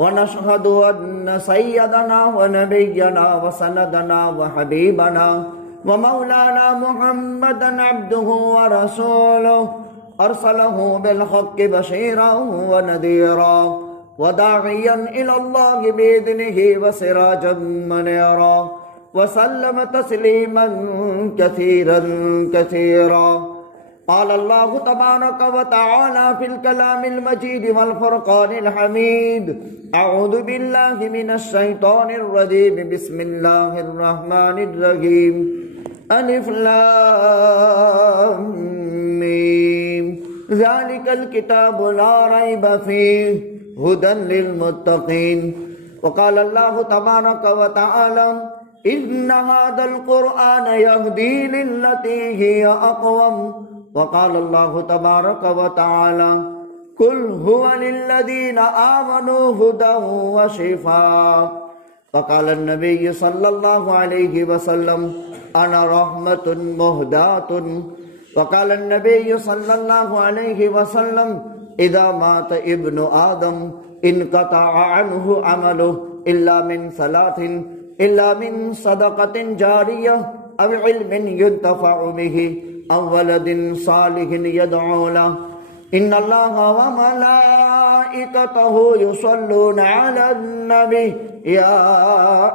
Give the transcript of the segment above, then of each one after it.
ونشهد أن سيدنا ونبينا وسندنا وحبيبنا ومولانا محمدا عبده ورسوله أرسله بالحق بشيرا ونذيرا وداعيا إلى الله بإذنه وسراجا منيرا وسلم تسليما كثيرا كثيرا. قال الله تبارك وتعالى في الكلام المجيد والفرقان الحميد: أعوذ بالله من الشيطان الرجيم. بسم الله الرحمن الرحيم. ألف لام ميم. ذلك الكتاب لا ريب فيه هدى للمتقين. وقال الله تبارك وتعالى: إن هذا القرآن يهدي للتي هي أقوم. وقال الله تبارك وتعالى: قل هو للذين آمنوا هدى وشفاء. وقال النبي صلى الله عليه وسلم: أنا رحمة مهداة. وقال النبي صلى الله عليه وسلم: إذا مات ابن آدم انقطع عنه عمله إلا من ثلاث: إلا من صدقة جارية أو علم ينتفع به أو ولد صالح يدعو له. إن الله وملائكته يصلون على النبي يا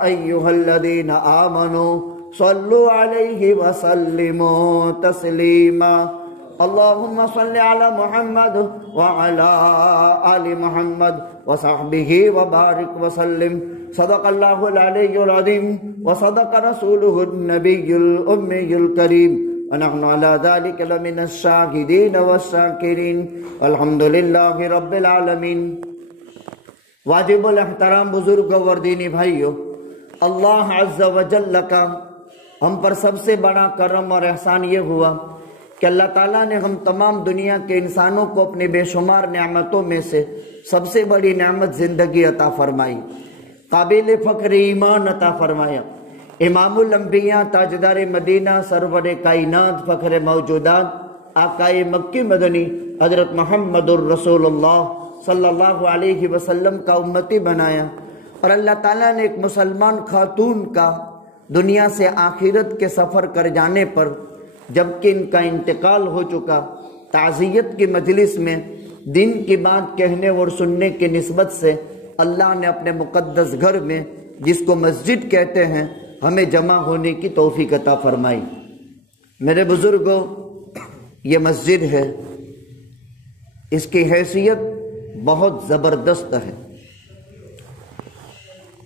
أيها الذين آمنوا صلوا عليه وسلموا تسليما. اللهم صل على محمد وعلى آل محمد وصحبه وبارك وسلم. صدق الله العلي العظيم وصدق رسوله النبي الأمي الكريم ونحن على ذلك لمن الشاهدين والشاكرين والحمد لله رب العالمين. واجب الاحترام بزرگوں اور دینی بھائیوں، اللہ عز و جل کا ہم پر سب سے بڑا کرم اور احسان یہ ہوا کہ اللہ تعالیٰ نے ہم تمام دنیا کے انسانوں کو اپنی بے شمار نعمتوں میں سے سب سے بڑی نعمت زندگی عطا فرمائی، قابل فخر ایمان عطا فرمایا. امام الانبیاء، تاجدار مدینہ، سرور کائنات، فخر موجودات، آقائے مکی مدنی حضرت محمد الرسول اللہ صلی اللہ علیہ وسلم کا امتی بنایا. اور اللہ تعالیٰ نے ایک مسلمان خاتون کا دنیا سے آخرت کے سفر کر جانے پر جبکہ ان کا انتقال ہو چکا، تعزیت کی مجلس میں دین کی بات کہنے اور سننے کی نسبت سے اللہ نے اپنے مقدس گھر میں، جس کو مسجد کہتے ہیں، ہمیں جمع ہونے کی توفیق عطا فرمائی. میرے بزرگوں، یہ مسجد ہے، اس کی حیثیت بہت زبردست ہے.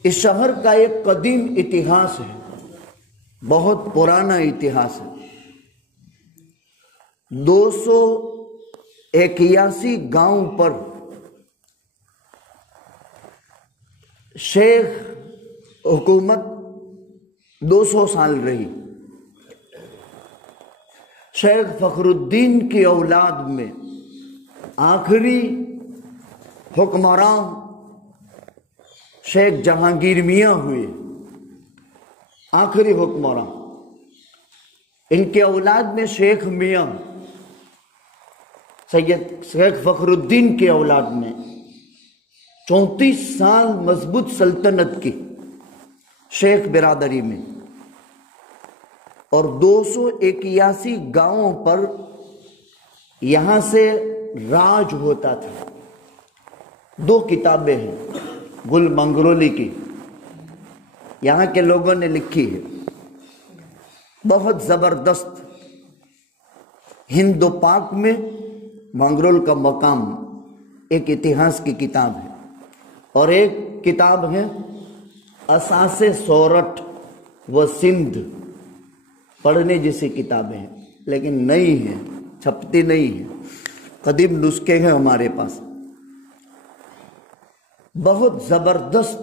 اس شہر کا ایک قدیم اتہاس ہے، بہت پرانا اتہاس ہے. 281 گاؤں پر شیخ حکومت 200 سال رہی. شیخ فخر الدین کی اولاد میں آخری حکمراں شیخ جہانگیر میاں ہوئے، آخری حکمراں. ان کے اولاد میں شیخ میاں، شیخ فخر الدین کے اولاد میں 34 سال مضبوط سلطنت کی شیخ برادری میں، اور 281 گاؤں پر یہاں سے راج ہوتا تھا. 2 کتابیں ہیں گل منگرولی کی، یہاں کے لوگوں نے لکھی ہے، بہت زبردست. ہند و پاک میں منگرول کا مقام ایک اتہاس کی کتاب ہے. اور ایک کتاب ہے اساس سورٹ و سندھ، پڑھنے جیسی کتابیں ہیں لیکن نئی ہیں، چھپتی نہیں ہیں، قدیم نسخے ہیں ہمارے پاس۔ بہت زبردست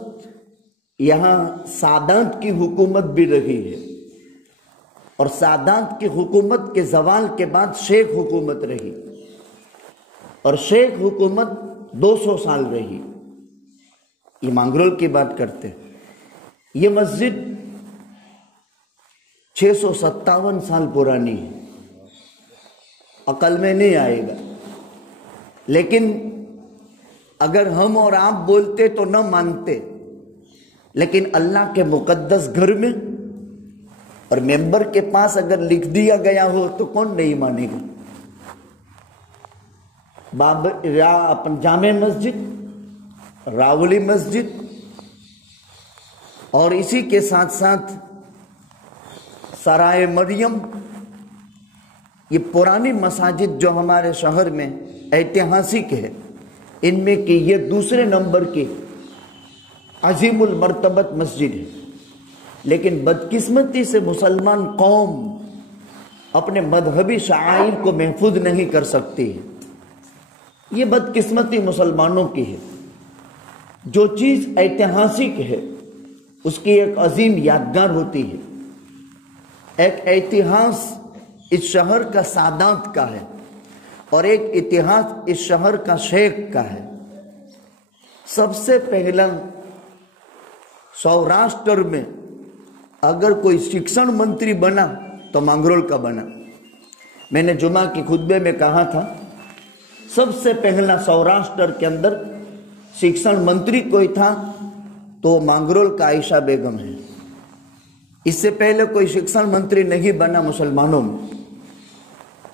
یہاں سادات کی حکومت بھی رہی ہے، اور سادات کی حکومت کے زوال کے بعد شیخ حکومت رہی، اور شیخ حکومت 200 سال رہی۔ یہ مانگرول کی بات کرتے ہیں۔ یہ مسجد 657 سال پرانی ہے، عقل میں نہیں آئے گا، لیکن اگر ہم اور آپ بولتے تو نہ مانتے، لیکن اللہ کے مقدس گھر میں اور ممبر کے پاس اگر لکھ دیا گیا ہو تو کون نہیں مانے گا؟ اپن جامع مسجد، راولی مسجد، اور اسی کے ساتھ ساتھ سرائے مریم، یہ پرانی مساجد جو ہمارے شہر میں ایتہاسک ہے، ان میں کہ یہ دوسرے نمبر کی عظیم المرتبت مسجد ہے۔ لیکن بدقسمتی سے مسلمان قوم اپنے مذہبی شعائر کو محفوظ نہیں کر سکتی ہے۔ یہ بدقسمتی مسلمانوں کی ہے۔ جو چیز ایتہاسک ہے اس کی ایک عظیم یادگار ہوتی ہے۔ ایک اتہاس اس شہر کا سادات کا ہے، اور ایک اتہاس اس شہر کا شیخ کا ہے۔ سب سے پہلا سوراشٹر میں اگر کوئی شکشن منتری بنا تو مانگرول کا بنا۔ میں نے جمعہ کی خطبے میں کہا تھا، سب سے پہلا سوراشٹر کے اندر شکشن منتری کوئی تھا تو مانگرول کا عائشہ بیگم ہے۔ اس سے پہلے کوئی شکشن منتری نہیں بنا مسلمانوں میں۔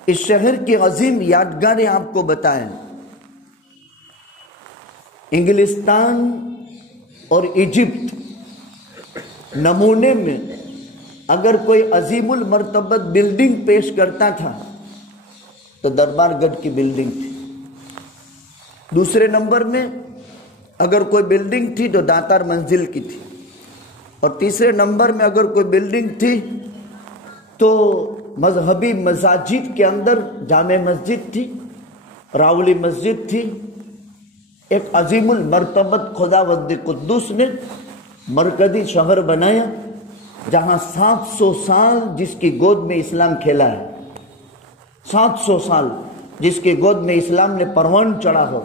اس شہر کی عظیم یادگاریں آپ کو بتائیں۔ انگلستان اور ایجپٹ نمونے میں اگر کوئی عظیم المرتبت بلڈنگ پیش کرتا تھا تو دربار گڑھ کی بلڈنگ تھی۔ دوسرے نمبر میں اگر کوئی بلڈنگ تھی تو داتار منزل کی تھی، اور تیسرے نمبر میں اگر کوئی بلڈنگ تھی تو مذہبی مساجد کے اندر جامع مسجد تھی، راولی مسجد تھی۔ ایک عظیم المرتبت خداوند قدوس نے مرکزی شہر بنایا جہاں 700 سال جس کی گود میں اسلام کھیلا ہے، 700 سال جس کی گود میں اسلام نے پروان چڑھا ہو۔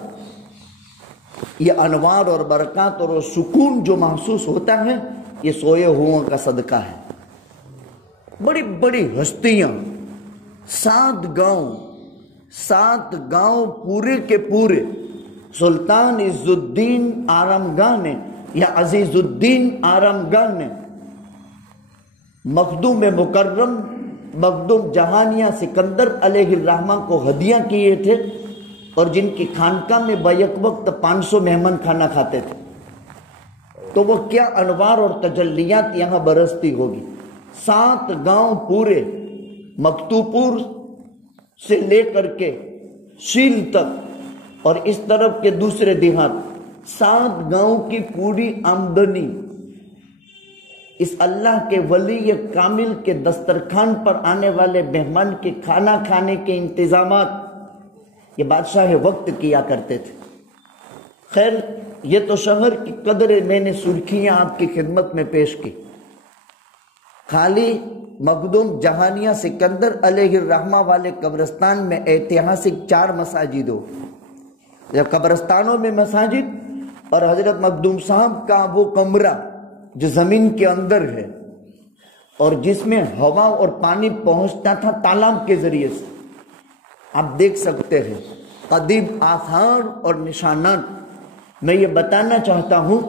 یہ انوار اور برکات اور سکون جو محسوس ہوتا ہے یہ سوئے ہوں کا صدقہ ہے۔ بڑی بڑی ہستیاں، 7 گاؤں پورے کے پورے سلطان عز الدین آرامگاہ نے یا عزیز الدین آرامگاہ نے مخدوم مکرم مخدوم جہانیہ سکندر علیہ الرحمہ کو ہدیہ کیے تھے، اور جن کی خانقاہ میں بیک وقت 500 مہمان کھانا کھاتے تھے۔ تو وہ کیا انوار اور تجلیات یہاں برستی ہوگی۔ 7 گاؤں پورے مکتوپور سے لے کر کے شیل تک اور اس طرف کے دوسرے دیہات، 7 گاؤں کی پوری آمدنی اس اللہ کے ولی کامل کے دسترخوان پر آنے والے مہمان کے کھانا کھانے کے انتظامات یہ بادشاہ وقت کیا کرتے تھے۔ خیر، یہ تو شہر کی قدر میں نے سرخیاں آپ کی خدمت میں پیش کی۔ خالی مخدوم جہانیہ سکندر علیہ الرحمہ والے قبرستان میں ایتہاسک 4 مساجد ہو، جب قبرستانوں میں مساجد، اور حضرت مخدوم صاحب کا وہ کمرہ جو زمین کے اندر ہے اور جس میں ہوا اور پانی پہنچتا تھا تالاب کے ذریعے سے، آپ دیکھ سکتے ہیں قدیم آثار اور نشانات۔ میں یہ بتانا چاہتا ہوں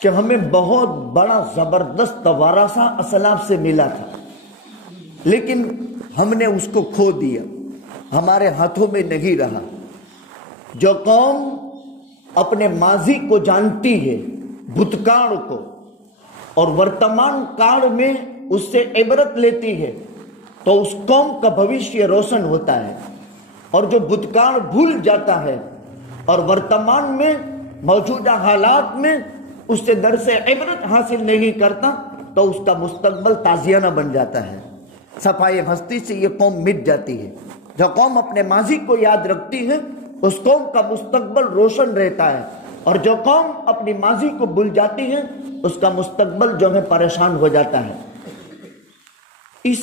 کہ ہمیں بہت بڑا زبردست ورثہ اسلاف سے ملا تھا، لیکن ہم نے اس کو کھو دیا، ہمارے ہاتھوں میں نہیں رہا۔ جو قوم اپنے ماضی کو جانتی ہے، بھوتکال کو، اور ورتمان کال میں اس سے عبرت لیتی ہے تو اس قوم کا بھوشیہ روشن ہوتا ہے، اور جو بھوتکال بھول جاتا ہے اور ورتمان میں موجودہ حالات میں اس سے درس عبرت حاصل نہیں کرتا تو اس کا مستقبل تازیانہ بن جاتا ہے، صفائے ہستی سے یہ قوم مٹ جاتی ہے۔ جو قوم اپنے ماضی کو یاد رکھتی ہے اس قوم کا مستقبل روشن رہتا ہے، اور جو قوم اپنی ماضی کو بھول جاتی ہے اس کا مستقبل جو ہے پریشان ہو جاتا ہے۔ اس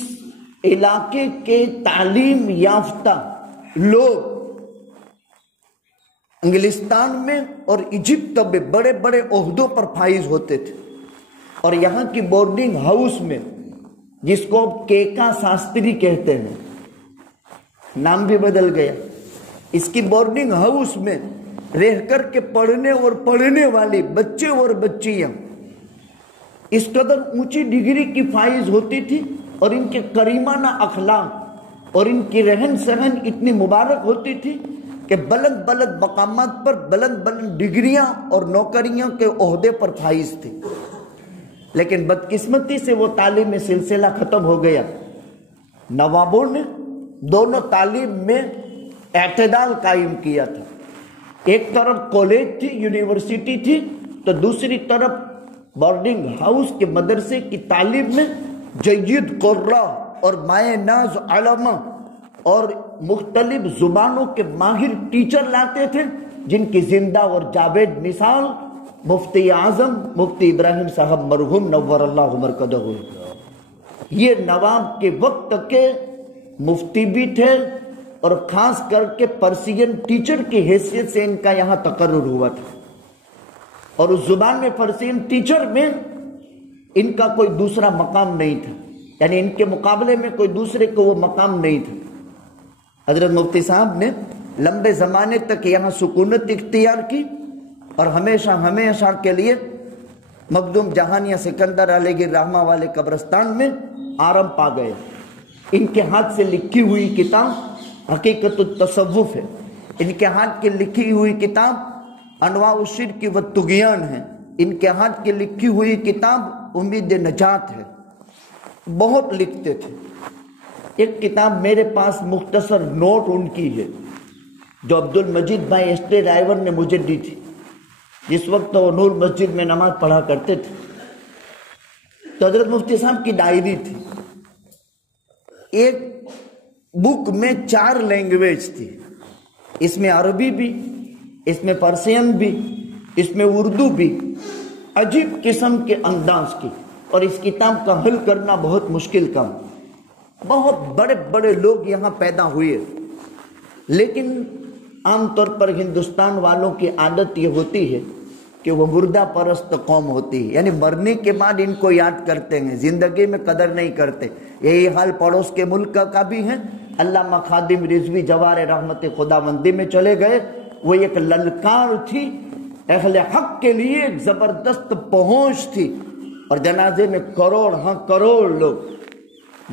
علاقے کے تعلیم یافتہ لوگ انگلستان میں اور ایجپٹ میں بڑے بڑے عہدوں پر فائز ہوتے تھے، اور یہاں کی بورڈنگ ہاؤس میں، جس کو کیکا شاستری کہتے ہیں، نام بھی بدل گیا، اس کی بورڈنگ ہاؤس میں رہ کر کے پڑھنے اور پڑھنے والی بچے اور بچیاں اس قدر اونچی ڈگری کی فائز ہوتی تھی، اور ان کے کریمانہ اخلاق اور ان کی رہن سہن اتنی مبارک ہوتی تھی کہ بلند بلند مقامات پر بلند بلند ڈگریاں اور نوکریوں کے عہدے پر فائز تھی۔ لیکن بدقسمتی سے وہ تعلیمی سلسلہ ختم ہو گیا۔ نوابوں نے دونوں تعلیم میں اعتدال قائم کیا تھا، ایک طرف کالج تھی، یونیورسٹی تھی، تو دوسری طرف بورڈنگ ہاؤس کے مدرسے کی تعلیم میں جید قراء اور مائع ناز علماء اور مختلف زبانوں کے ماہر ٹیچر لاتے تھے، جن کی زندہ اور جاوید مثال مفتی اعظم مفتی ابراہیم صاحب مرحوم نور اللہ مرکزہ ہوئے۔ یہ نواب کے وقت کے مفتی بھی تھے، اور خاص کر کے پرسین ٹیچر کی حیثیت سے ان کا یہاں تقرر ہوا تھا، اور اس زبان میں پرسین ٹیچر میں ان کا کوئی دوسرا مقام نہیں تھا، یعنی ان کے مقابلے میں کوئی دوسرے کو وہ مقام نہیں تھا۔ حضرت مفتی صاحب نے لمبے زمانے تک یہاں سکونت اختیار کی، اور ہمیشہ ہمیشہ کے لیے مخدوم جہانیہ سکندر علیہ رحمہ والے قبرستان میں آرام پا گئے۔ ان کے ہاتھ سے لکھی ہوئی کتاب حقیقت التصوف ہے، ان کے ہاتھ کی لکھی ہوئی کتاب انواع الشرک والطغیان ہے، ان کے ہاتھ کی لکھی ہوئی کتاب امید نجات ہے۔ بہت لکھتے تھے۔ ایک کتاب میرے پاس مختصر نوٹ ان کی ہے جو عبد المجید بھائی ایسٹے ڈرائیور نے مجھے دی تھی، جس وقت وہ نور مسجد میں نماز پڑھا کرتے تھے۔ تو حضرت مفتی صاحب کی ڈائری تھی، ایک بک میں 4 لینگویج تھی، اس میں عربی بھی، اس میں پرسین بھی، اس میں اردو بھی، عجیب قسم کے انداز کی، اور اس کتاب کا حل کرنا بہت مشکل کام۔ بہت بڑے بڑے لوگ یہاں پیدا ہوئے، لیکن عام طور پر ہندوستان والوں کی عادت یہ ہوتی ہے کہ وہ مردہ پرست قوم ہوتی ہے، یعنی مرنے کے بعد ان کو یاد کرتے ہیں، زندگی میں قدر نہیں کرتے۔ یہی حال پڑوس کے ملک کا بھی ہے۔ علامہ خادم رضوی جوار رحمت خداوندی میں چلے گئے، وہ ایک للکار تھی، اہل حق کے لیے ایک زبردست پہنچ تھی، اور جنازے میں کروڑ لوگ۔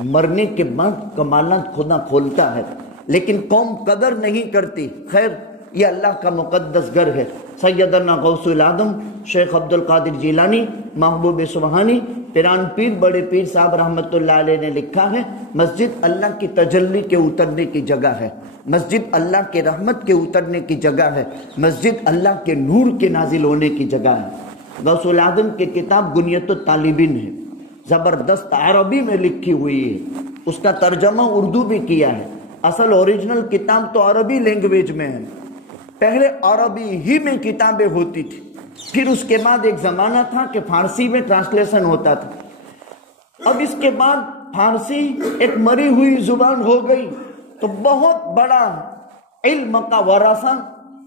مرنے کے بعد کمالات خدا کھولتا ہے، لیکن قوم قدر نہیں کرتی۔ خیر، یہ اللہ کا مقدس گھر ہے۔ سیدنا غوث العظم شیخ عبد القادر جیلانی محبوب سبحانی پیران پیر بڑے پیر صاحب رحمت اللہ علیہ نے لکھا ہے، مسجد اللہ کی تجلی کے اترنے کی جگہ ہے، مسجد اللہ کے رحمت کے اترنے کی جگہ ہے، مسجد اللہ کے نور کے نازل ہونے کی جگہ ہے۔ غوث العظم کی کتاب گنیت الطالبین ہے، زبردست عربی میں لکھی ہوئی ہے، اس کا ترجمہ اردو بھی کیا ہے۔ اصل اوریجنل کتاب تو عربی لینگویج میں ہے، پہلے عربی ہی میں کتابیں ہوتی تھی، پھر اس کے بعد ایک زمانہ تھا کہ فارسی میں ٹرانسلیشن ہوتا تھا، اب اس کے بعد فارسی ایک مری ہوئی زبان ہو گئی، تو بہت بڑا علم کا ورثہ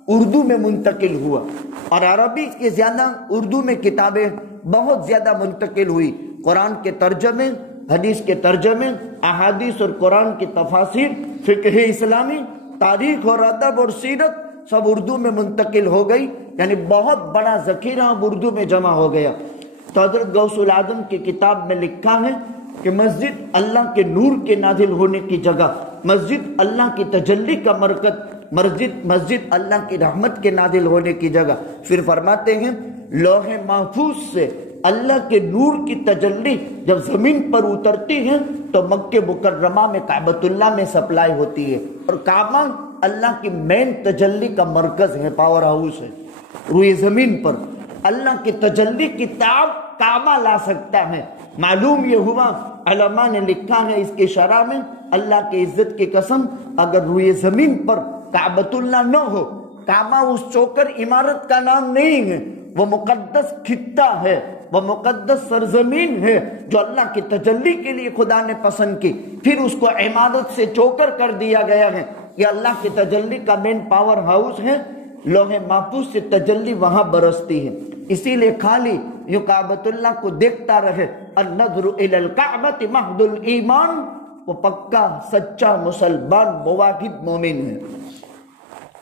اردو میں منتقل ہوا، اور عربی کے زیادہ اردو میں کتابیں بہت زیادہ منتقل ہوئی۔ قرآن کے ترجمے، حدیث کے ترجمے، احادیث اور قرآن کی تفاسیر، فقہ اسلامی، تاریخ اور ادب اور سیرت سب اردو میں منتقل ہو گئی، یعنی بہت بڑا ذخیرہ اب اردو میں جمع ہو گیا۔ تو حضرت غوث العظم کی کتاب میں لکھا ہے کہ مسجد اللہ کے نور کے نازل ہونے کی جگہ، مسجد اللہ کی تجلی کا مرکز، مسجد اللہ کی رحمت کے نازل ہونے کی جگہ۔ پھر فرماتے ہیں لوح محفوظ سے اللہ کے نور کی تجلی جب زمین پر اترتی ہے تو مکہ مکرمہ میں کعبۃ اللہ میں سپلائی ہوتی ہے، اور کعبہ اللہ کی مین تجلی کا مرکز ہے، پاور ہاؤس ہے۔ روئے زمین پر اللہ کی تجلی کی تاب کعبہ لا سکتا ہے۔ معلوم یہ ہوا، علماء نے لکھا ہے اس کی شرح میں، اللہ کی عزت کی قسم، اگر روئے زمین پر کعبۃ اللہ نہ ہو، کعبہ اس چوکر عمارت کا نام نہیں ہے، وہ مقدس خطہ ہے، وہ مقدس سرزمین ہے جو اللہ کی تجلی کے لیے خدا نے پسند کی، پھر اس کو عمارت سے چوکر کر دیا گیا ہے۔ یہ اللہ کی تجلی کا مین پاور ہاؤس ہے، لوح محفوظ سے تجلی وہاں برستی ہے۔ اسی لیے خالی یہ کعبۃ اللہ کو دیکھتا رہے، النظر الی الکعبۃ محض الایمان، وہ پکا سچا مسلمان موحد مومن ہے،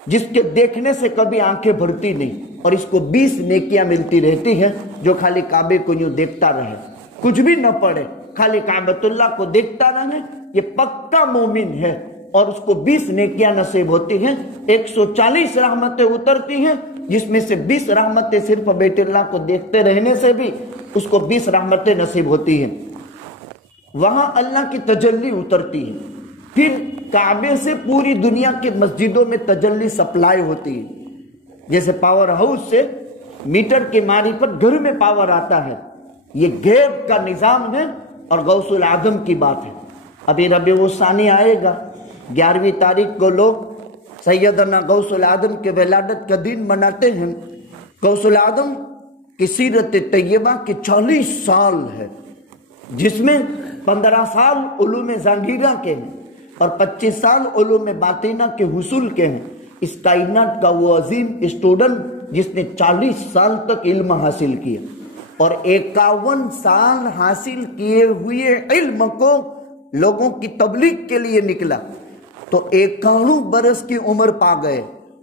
جس کے دیکھنے سے کبھی آنکھیں بھرتی نہیں، اور اس کو 20 نیکیاں ملتی رہتی ہیں جو خالی کعبے کو یوں دیکھتا رہے، کچھ بھی نہ پڑھے، خالی کعبۃ اللہ کو دیکھتا رہے، یہ پکا مومن ہے، اور اس کو 20 نیکیاں نصیب ہوتی ہیں، 140 رحمتیں اترتی ہیں، جس میں سے 20 رحمتیں صرف بیت اللہ کو دیکھتے رہنے سے بھی اس کو 20 رحمتیں نصیب ہوتی ہیں۔ وہاں اللہ کی تجلی اترتی ہے، پھر کعبے سے پوری دنیا کی مسجدوں میں تجلی سپلائی ہوتی ہے، جیسے پاور ہاؤس سے میٹر کے ماری پر گھر میں پاور آتا ہے، یہ غیب کا نظام ہے اور غوث العظم کی بات ہے۔ ابھی ربیع الثانی آئے گا، 11ویں تاریخ کو لوگ سیدنا غوث العظم کے ولادت کا دن مناتے ہیں۔ غوث العظم کی سیرت طیبہ کی 40 سال ہے، جس میں 15 سال علوم ظاہرہ کے ہیں اور 25 سال علوم باطنہ کے حصول کے ہیں۔ اس کائنات کا وہ عظیم اسٹوڈنٹ جس نے 40 سال تک علم حاصل کیا اور 51 سال حاصل کیے ہوئے علم کو لوگوں کی تبلیغ کے لیے نکلا، تو 51 برس کی عمر پا گئے،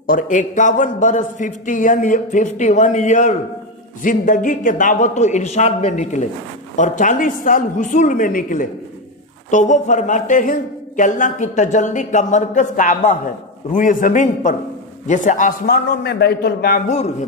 اور 51 برس 51 ایئر زندگی کے دعوت و ارشاد میں نکلے، اور 40 سال حصول میں نکلے۔ تو وہ فرماتے ہیں کہ اللہ کی تجلی کا مرکز کعبہ ہے، روئے زمین پر، جیسے آسمانوں میں بیت المعمور ہے،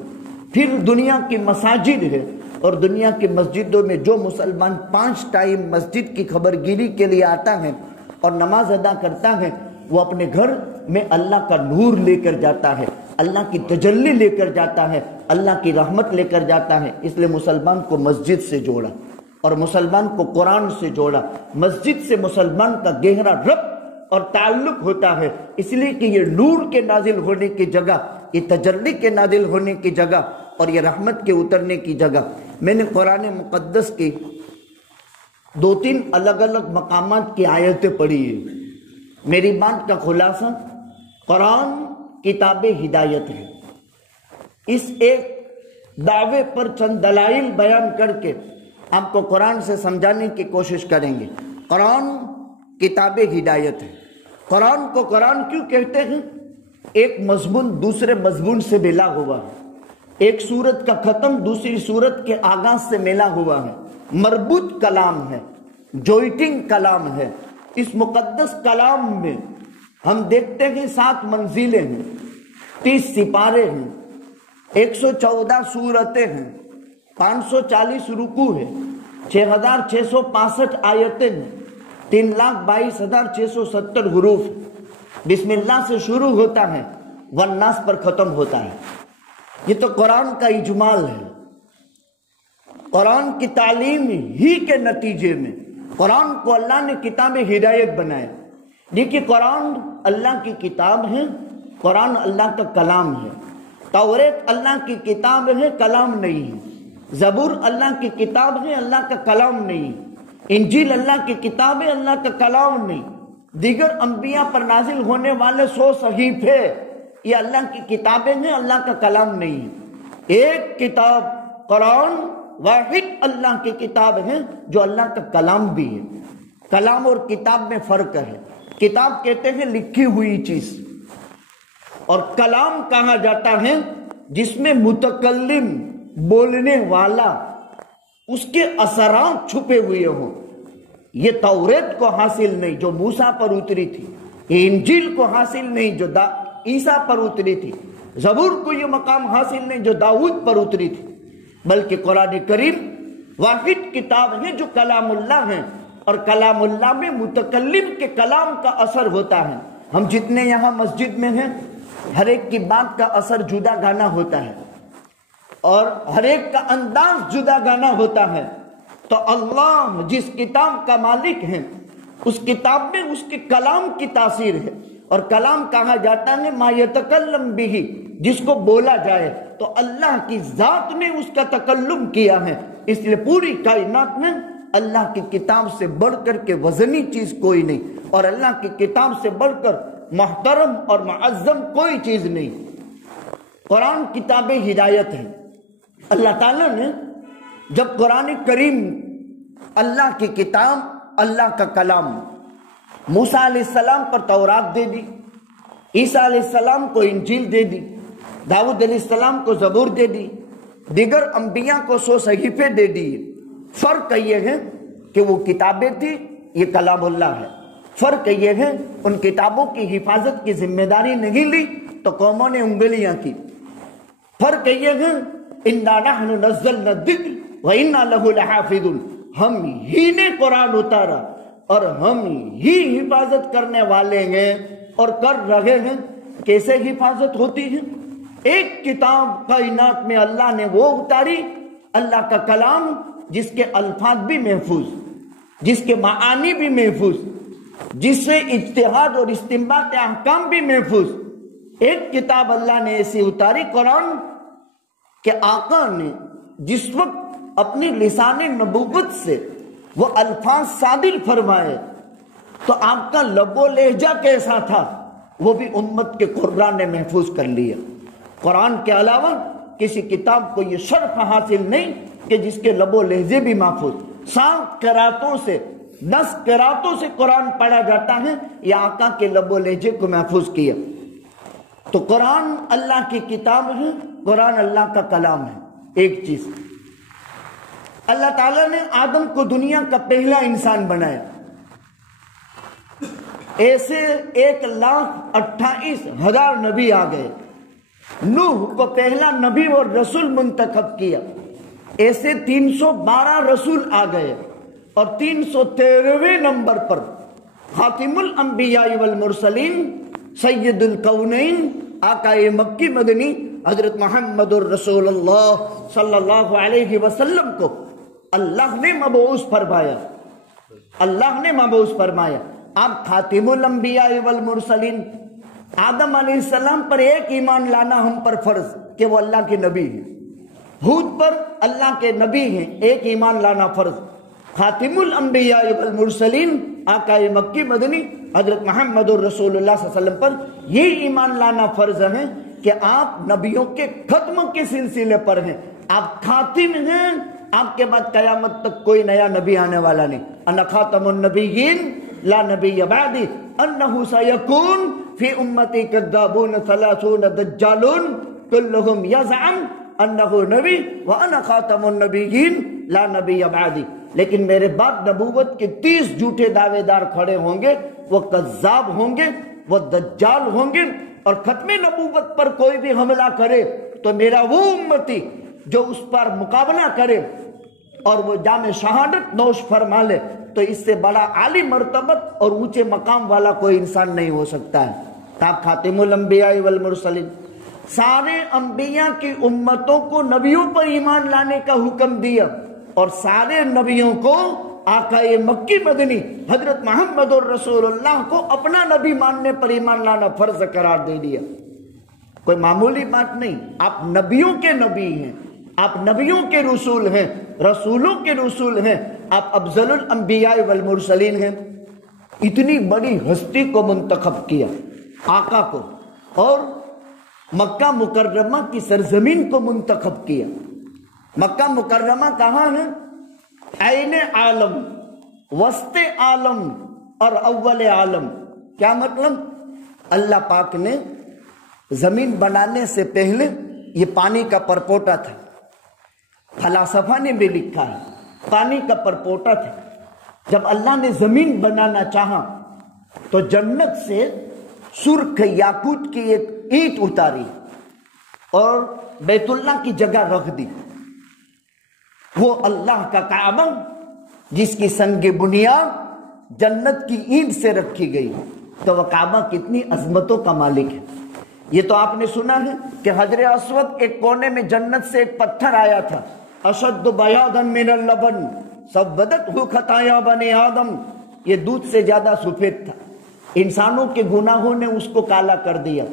پھر دنیا کی مساجد ہے، اور دنیا کی مسجدوں میں جو مسلمان 5 ٹائم مسجد کی خبر گیری کے لیے آتا ہے اور نماز ادا کرتا ہے، وہ اپنے گھر میں اللہ کا نور لے کر جاتا ہے، اللہ کی تجلی لے کر جاتا ہے، اللہ کی رحمت لے کر جاتا ہے۔ اس لیے مسلمان کو مسجد سے جوڑا اور مسلمان کو قرآن سے جوڑا۔ مسجد سے مسلمان کا گہرا ربط اور تعلق ہوتا ہے، اس لیے کہ یہ نور کے نازل ہونے کی جگہ، یہ تجلی کے نازل ہونے کی جگہ، اور یہ رحمت کے اترنے کی جگہ۔ میں نے قرآن مقدس کی 2-3 الگ الگ مقامات کی آیتیں پڑھی ہیں۔ میری بات کا خلاصہ، قرآن کتاب ہدایت ہے۔ اس ایک دعوے پر چند دلائل بیان کر کے آپ کو قرآن سے سمجھانے کی کوشش کریں گے۔ قرآن کتاب ہدایت ہے۔ قرآن کو قرآن کیوں کہتے ہیں؟ ایک مضمون دوسرے مضمون سے ملا ہوا ہے، ایک سورت کا ختم دوسری سورت کے آغاز سے ملا ہوا ہے، مربوط کلام ہے، جوائنٹنگ کلام ہے۔ اس مقدس کلام میں ہم دیکھتے ہیں 7 منزلیں ہیں، 30 سپارے ہیں، 114 سورتیں ہیں، 540 رکوع ہیں، 6665 آیتیں ہیں، 3,22,670 حروف۔ بسم اللہ سے شروع ہوتا ہے، والناس پر ختم ہوتا ہے۔ یہ تو قرآن کا اجمال ہے۔ قرآن کی تعلیم ہی کے نتیجے میں قرآن کو اللہ نے کتاب ہدایت بنایا۔ دیکھیے، قرآن اللہ کی کتاب ہے، قرآن اللہ کا کلام ہے۔ توریت اللہ کی کتاب ہے، کلام نہیں ہے۔ زبور اللہ کی کتاب ہے، اللہ کا کلام نہیں ہے۔ انجیل اللہ کی کتاب ہے، اللہ کا کلام نہیں۔ دیگر انبیاء پر نازل ہونے والے 100 صحیفے یہ اللہ کی کتابیں ہیں، اللہ کا کلام نہیں ہے۔ ایک کتاب قرآن واحد اللہ کی کتاب ہے جو اللہ کا کلام بھی ہے۔ کلام اور کتاب میں فرق ہے۔ کتاب کہتے ہیں لکھی ہوئی چیز، اور کلام کہا جاتا ہے جس میں متکلم بولنے والا اس کے اثرات چھپے ہوئے ہوں۔ یہ توریت کو حاصل نہیں جو موسیٰ پر اتری تھی، یہ انجیل کو حاصل نہیں جو عیسیٰ پر اتری تھی، زبور کو یہ مقام حاصل نہیں جو داؤد پر اتری تھی، بلکہ قرآن کریم واحد کتاب ہے جو کلام اللہ ہے، اور کلام اللہ میں متکلم کے کلام کا اثر ہوتا ہے۔ ہم جتنے یہاں مسجد میں ہیں، ہر ایک کی بات کا اثر جدا گانا ہوتا ہے۔ اور ہر ایک کا انداز جدا گانا ہوتا ہے، تو اللہ جس کتاب کا مالک ہے اس کتاب میں اس کے کلام کی تاثیر ہے، اور کلام کہا جاتا ہے ما یتکلم بہ، جس کو بولا جائے، تو اللہ کی ذات نے اس کا تکلم کیا ہے۔ اس لیے پوری کائنات میں اللہ کی کتاب سے بڑھ کر کے وزنی چیز کوئی نہیں، اور اللہ کی کتاب سے بڑھ کر محترم اور معظم کوئی چیز نہیں۔ قرآن کتاب ہدایت ہے۔ اللہ تعالیٰ نے جب قرآن کریم اللہ کی کتاب، اللہ کا کلام، موسیٰ علیہ السلام پر تورات دے دی، عیسیٰ علیہ السلام کو انجیل دے دی، داؤد علیہ السلام کو زبور دے دی، دیگر انبیاء کو 100 صحیفے دے دی۔ فرق یہ ہے کہ وہ کتابیں تھی، یہ کلام اللہ ہے۔ فرق یہ ہے ان کتابوں کی حفاظت کی ذمہ داری نہیں لی تو قوموں نے انگلیاں کی۔ فرق یہ ہے اِنَّا نَحْنُ نَزَّلْنَا الذِّكْرَ وَإِنَّا لَهُ لَحَافِظُونَ، ہم ہی نے قرآن اتارا اور ہم ہی حفاظت کرنے والے ہیں اور کر رہے ہیں۔ کیسے حفاظت ہوتی ہے؟ ایک کتاب کائنات میں اللہ نے وہ اتاری، اللہ کا کلام، جس کے الفاظ بھی محفوظ، جس کے معانی بھی محفوظ، جس سے اجتہاد اور استنباط احکام بھی محفوظ۔ ایک کتاب اللہ نے ایسی اتاری قرآن کہ آقا نے جس وقت اپنی لسان نبوت سے وہ الفاظ صادر فرمائے تو آپ کا لب و لہجہ کیسا تھا وہ بھی امت کے قرآن نے محفوظ کر لیا۔ قرآن کے علاوہ کسی کتاب کو یہ شرف حاصل نہیں کہ جس کے لب و لہجے بھی محفوظ۔ 7 قراتوں سے 10 قراتوں سے قرآن پڑھا جاتا ہے، یہ آقا کے لب و لہجے کو محفوظ کیا۔ تو قرآن اللہ کی کتاب ہے، قرآن اللہ کا کلام ہے۔ ایک چیز، اللہ تعالیٰ نے آدم کو دنیا کا پہلا انسان بنایا، ایسے 1,28,000 نبی آ گئے۔ نوح کو پہلا نبی اور رسول منتخب کیا، ایسے 312 رسول آ گئے، اور 313ویں نمبر پر خاتم الانبیاء والمرسلین سید الکونین آقا مکی مدنی حضرت محمد الرسول اللہ صلی اللہ علیہ وسلم کو اللہ نے مبعوث فرمایا۔ اللہ نے مبعوث فرمایا۔ آپ خاتم الانبیاء والمرسلین، آدم علیہ السلام پر ایک ایمان لانا ہم پر فرض کہ وہ اللہ کے نبی ہیں، ہود پر اللہ کے نبی ہیں، ایک ایمان لانا فرض۔ خاتم الانبیاء والمرسلین آقا مکی مدنی حضرت محمد الرسول اللہ صلی اللہ علیہ وسلم پر یہ ایمان لانا فرض ہے کہ آپ نبیوں کے ختم کے سلسلے پر ہیں، آپ خاتم ہیں، آپ کے بعد قیامت تک کوئی نیا نبی آنے والا نہیں۔ انا خاتم النبیین لا نبی بعدی انہ سیکون فی امتی کذابون 30 دجالون کلہم یزعم انہ نبی وانا خاتم النبیین لا نبی بعدی۔ لیکن میرے بعد نبوت کے 30 جھوٹے دعوے دار کھڑے ہوں گے، وہ کذاب ہوں گے، وہ دجال ہوں گے، اور ختم نبوت پر کوئی بھی حملہ کرے تو میرا وہ امتی جو اس پر مقابلہ کرے اور وہ جام شہادت نوش فرما لے، تو اس سے بڑا عالی مرتبت اور اونچے مقام والا کوئی انسان نہیں ہو سکتا ہے۔ آپ خاتم الانبیاء والمرسلین، سارے انبیاء کی امتوں کو نبیوں پر ایمان لانے کا حکم دیا، اور سارے نبیوں کو آقا مکی مدنی حضرت محمد الرسول اللہ کو اپنا نبی ماننے پر ایمان لانا فرض قرار دے دیا۔ کوئی معمولی بات نہیں، آپ نبیوں کے نبی ہیں، آپ نبیوں کے رسول ہیں، رسولوں کے رسول ہیں، آپ افضل الانبیاء والمرسلین ہیں۔ اتنی بڑی ہستی کو منتخب کیا، آقا کو، اور مکہ مکرمہ کی سرزمین کو منتخب کیا۔ مکہ مکرمہ کہاں ہے؟ عین عالم، وسط عالم اور اول عالم۔ کیا مطلب؟ اللہ پاک نے زمین بنانے سے پہلے یہ پانی کا پرپوٹا تھا، فلاسفہ نے بھی لکھا ہے پانی کا پرپوٹا تھا۔ جب اللہ نے زمین بنانا چاہا تو جنت سے سرخ یاقوت کی ایک اینٹ اتاری اور بیت اللہ کی جگہ رکھ دی۔ وہ اللہ کا کعبہ جس کی سنگ بنیاد جنت کی اینٹ سے رکھی گئی، تو وہ کعبہ کتنی عظمتوں کا مالک ہے۔ یہ تو آپ نے سنا ہے کہ حجر اسود ایک کونے میں جنت سے ایک پتھر آیا تھا، اشد بیاضا من اللبن سودتہ خطایا بنی آدم، یہ دودھ سے زیادہ سفید تھا، انسانوں کے گناہوں نے اس کو کالا کر دیا۔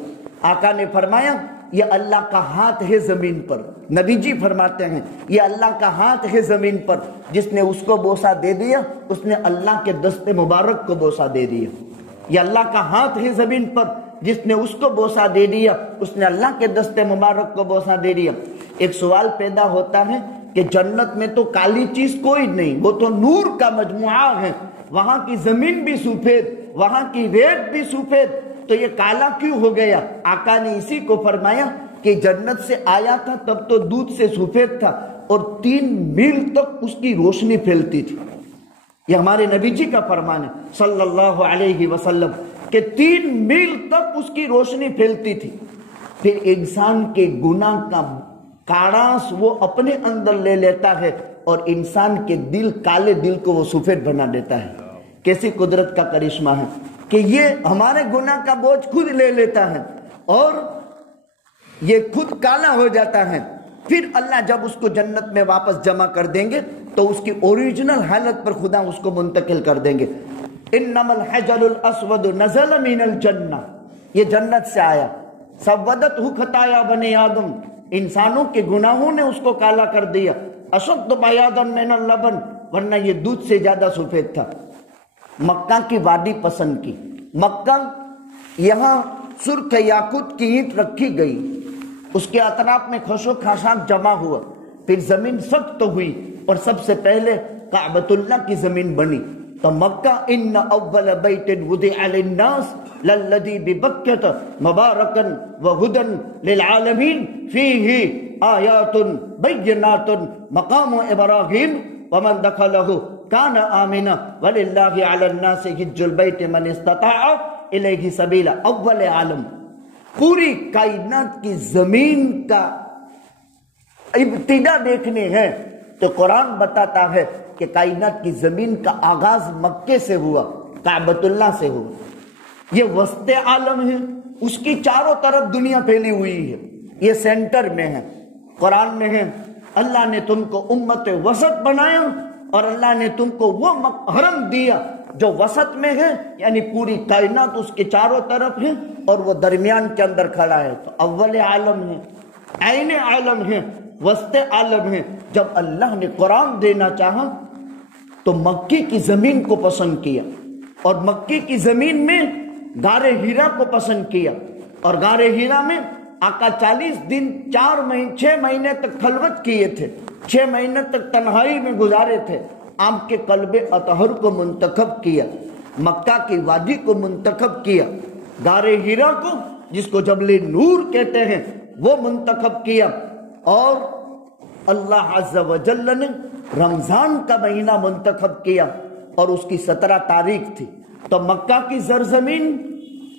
آقا نے فرمایا یہ اللہ کا ہاتھ ہے زمین پر، نبی جی فرماتے ہیں یہ اللہ کا ہاتھ ہے زمین پر، جس نے اس کو بوسہ دے دیا اس نے اللہ کے دست مبارک کو بوسہ دے دیا۔ یہ اللہ کا ہاتھ ہے زمین پر، جس نے اس کو بوسہ دے دیا اس نے اللہ کے دست مبارک کو بوسہ دے دیا۔ ایک سوال پیدا ہوتا ہے کہ جنت میں تو کالی چیز کوئی نہیں، وہ تو نور کا مجموعہ ہے، وہاں کی زمین بھی سفید، وہاں کی ریت بھی سفید، تو یہ کالا کیوں ہو گیا؟ آقا نے اسی کو فرمایا کہ جنت سے آیا تھا تب تو دودھ سے سفید تھا اور 3 میل تک اس کی روشنی پھیلتی تھی۔ یہ ہمارے نبی جی کا فرمان ہے صلی اللہ علیہ وسلم کہ 3 میل تک اس کی روشنی پھیلتی تھی۔ پھر انسان کے گناہ کا کاڑاس وہ اپنے اندر لے لیتا ہے اور انسان کے دل، کالے دل کو وہ سفید بنا دیتا ہے۔ کیسی قدرت کا کرشمہ ہے کہ یہ ہمارے گناہ کا بوجھ خود لے لیتا ہے اور یہ خود کالا ہو جاتا ہے۔ پھر اللہ جب اس کو جنت میں واپس جمع کر دیں گے تو اس کی اوریجنل حالت پر خدا اس کو منتقل کر دیں گے۔ انما الحجر الاسود نزل من الجنہ، یہ جنت سے آیا، سودتہ خطایا بنی آدم، انسانوں کے گناہوں نے اس کو کالا کر دیا، اشد بیاضا من اللبن، ورنہ یہ دودھ سے زیادہ سفید تھا۔ مکہ کی وادی پسند کی، مکہ یہاں سرخ یاقوت کی اینٹ رکھی گئی، اس کے اطراف میں خشک خاشاک جمع ہوا، پھر زمین سخت ہوئی اور سب سے پہلے کعبۃ اللہ کی زمین بنی۔ تو مکہ ان اول بیت وضع للناس للذی ببکۃ مبارکا وہدی للعالمین فیہ آیات بینات مقام ابراہیم ومن دخلہ کان آمنا وللہ علی الناس حج البیت من استطاع الیہ سبیلا۔ اول عالم، پوری کائنات کی زمین کا ابتدا دیکھنے ہیں تو قرآن بتاتا ہے کہ کائنات کی زمین کا آغاز مکے سے ہوا، کعبۃ اللہ سے ہوا۔ یہ وسط عالم ہے، اس کی چاروں طرف دنیا پھیلی ہوئی ہے، یہ سینٹر میں ہے۔ قرآن میں ہے اللہ نے تم کو امت وسط بنایا اور اللہ نے تم کو وہ حرم دیا جو وسط میں ہے، یعنی پوری کائنات اس کے چاروں طرف ہے اور وہ درمیان کے اندر کھڑا ہے۔ تو اول عالم ہے، عین عالم ہے، وسط عالم ہے۔ جب اللہ نے قرآن دینا چاہا تو مکی کی زمین کو پسند کیا اور مکی کی زمین میں غار ہیرا کو پسند کیا، اور غار ہیرا میں آقا 40 دن 6 مہینے تک خلوت کیے تھے، 6 مہینے تک تنہائی میں گزارے تھے۔ آپ کے قلب اطہر کو منتخب کیا، مکہ کی وادی کو منتخب کیا، غار ہیرا کو جس کو جبل نور کہتے ہیں وہ منتخب کیا، اور اللہ عز و جل نے رمضان کا مہینہ منتخب کیا اور اس کی 17 تاریخ تھی۔ تو مکہ کی زرزمین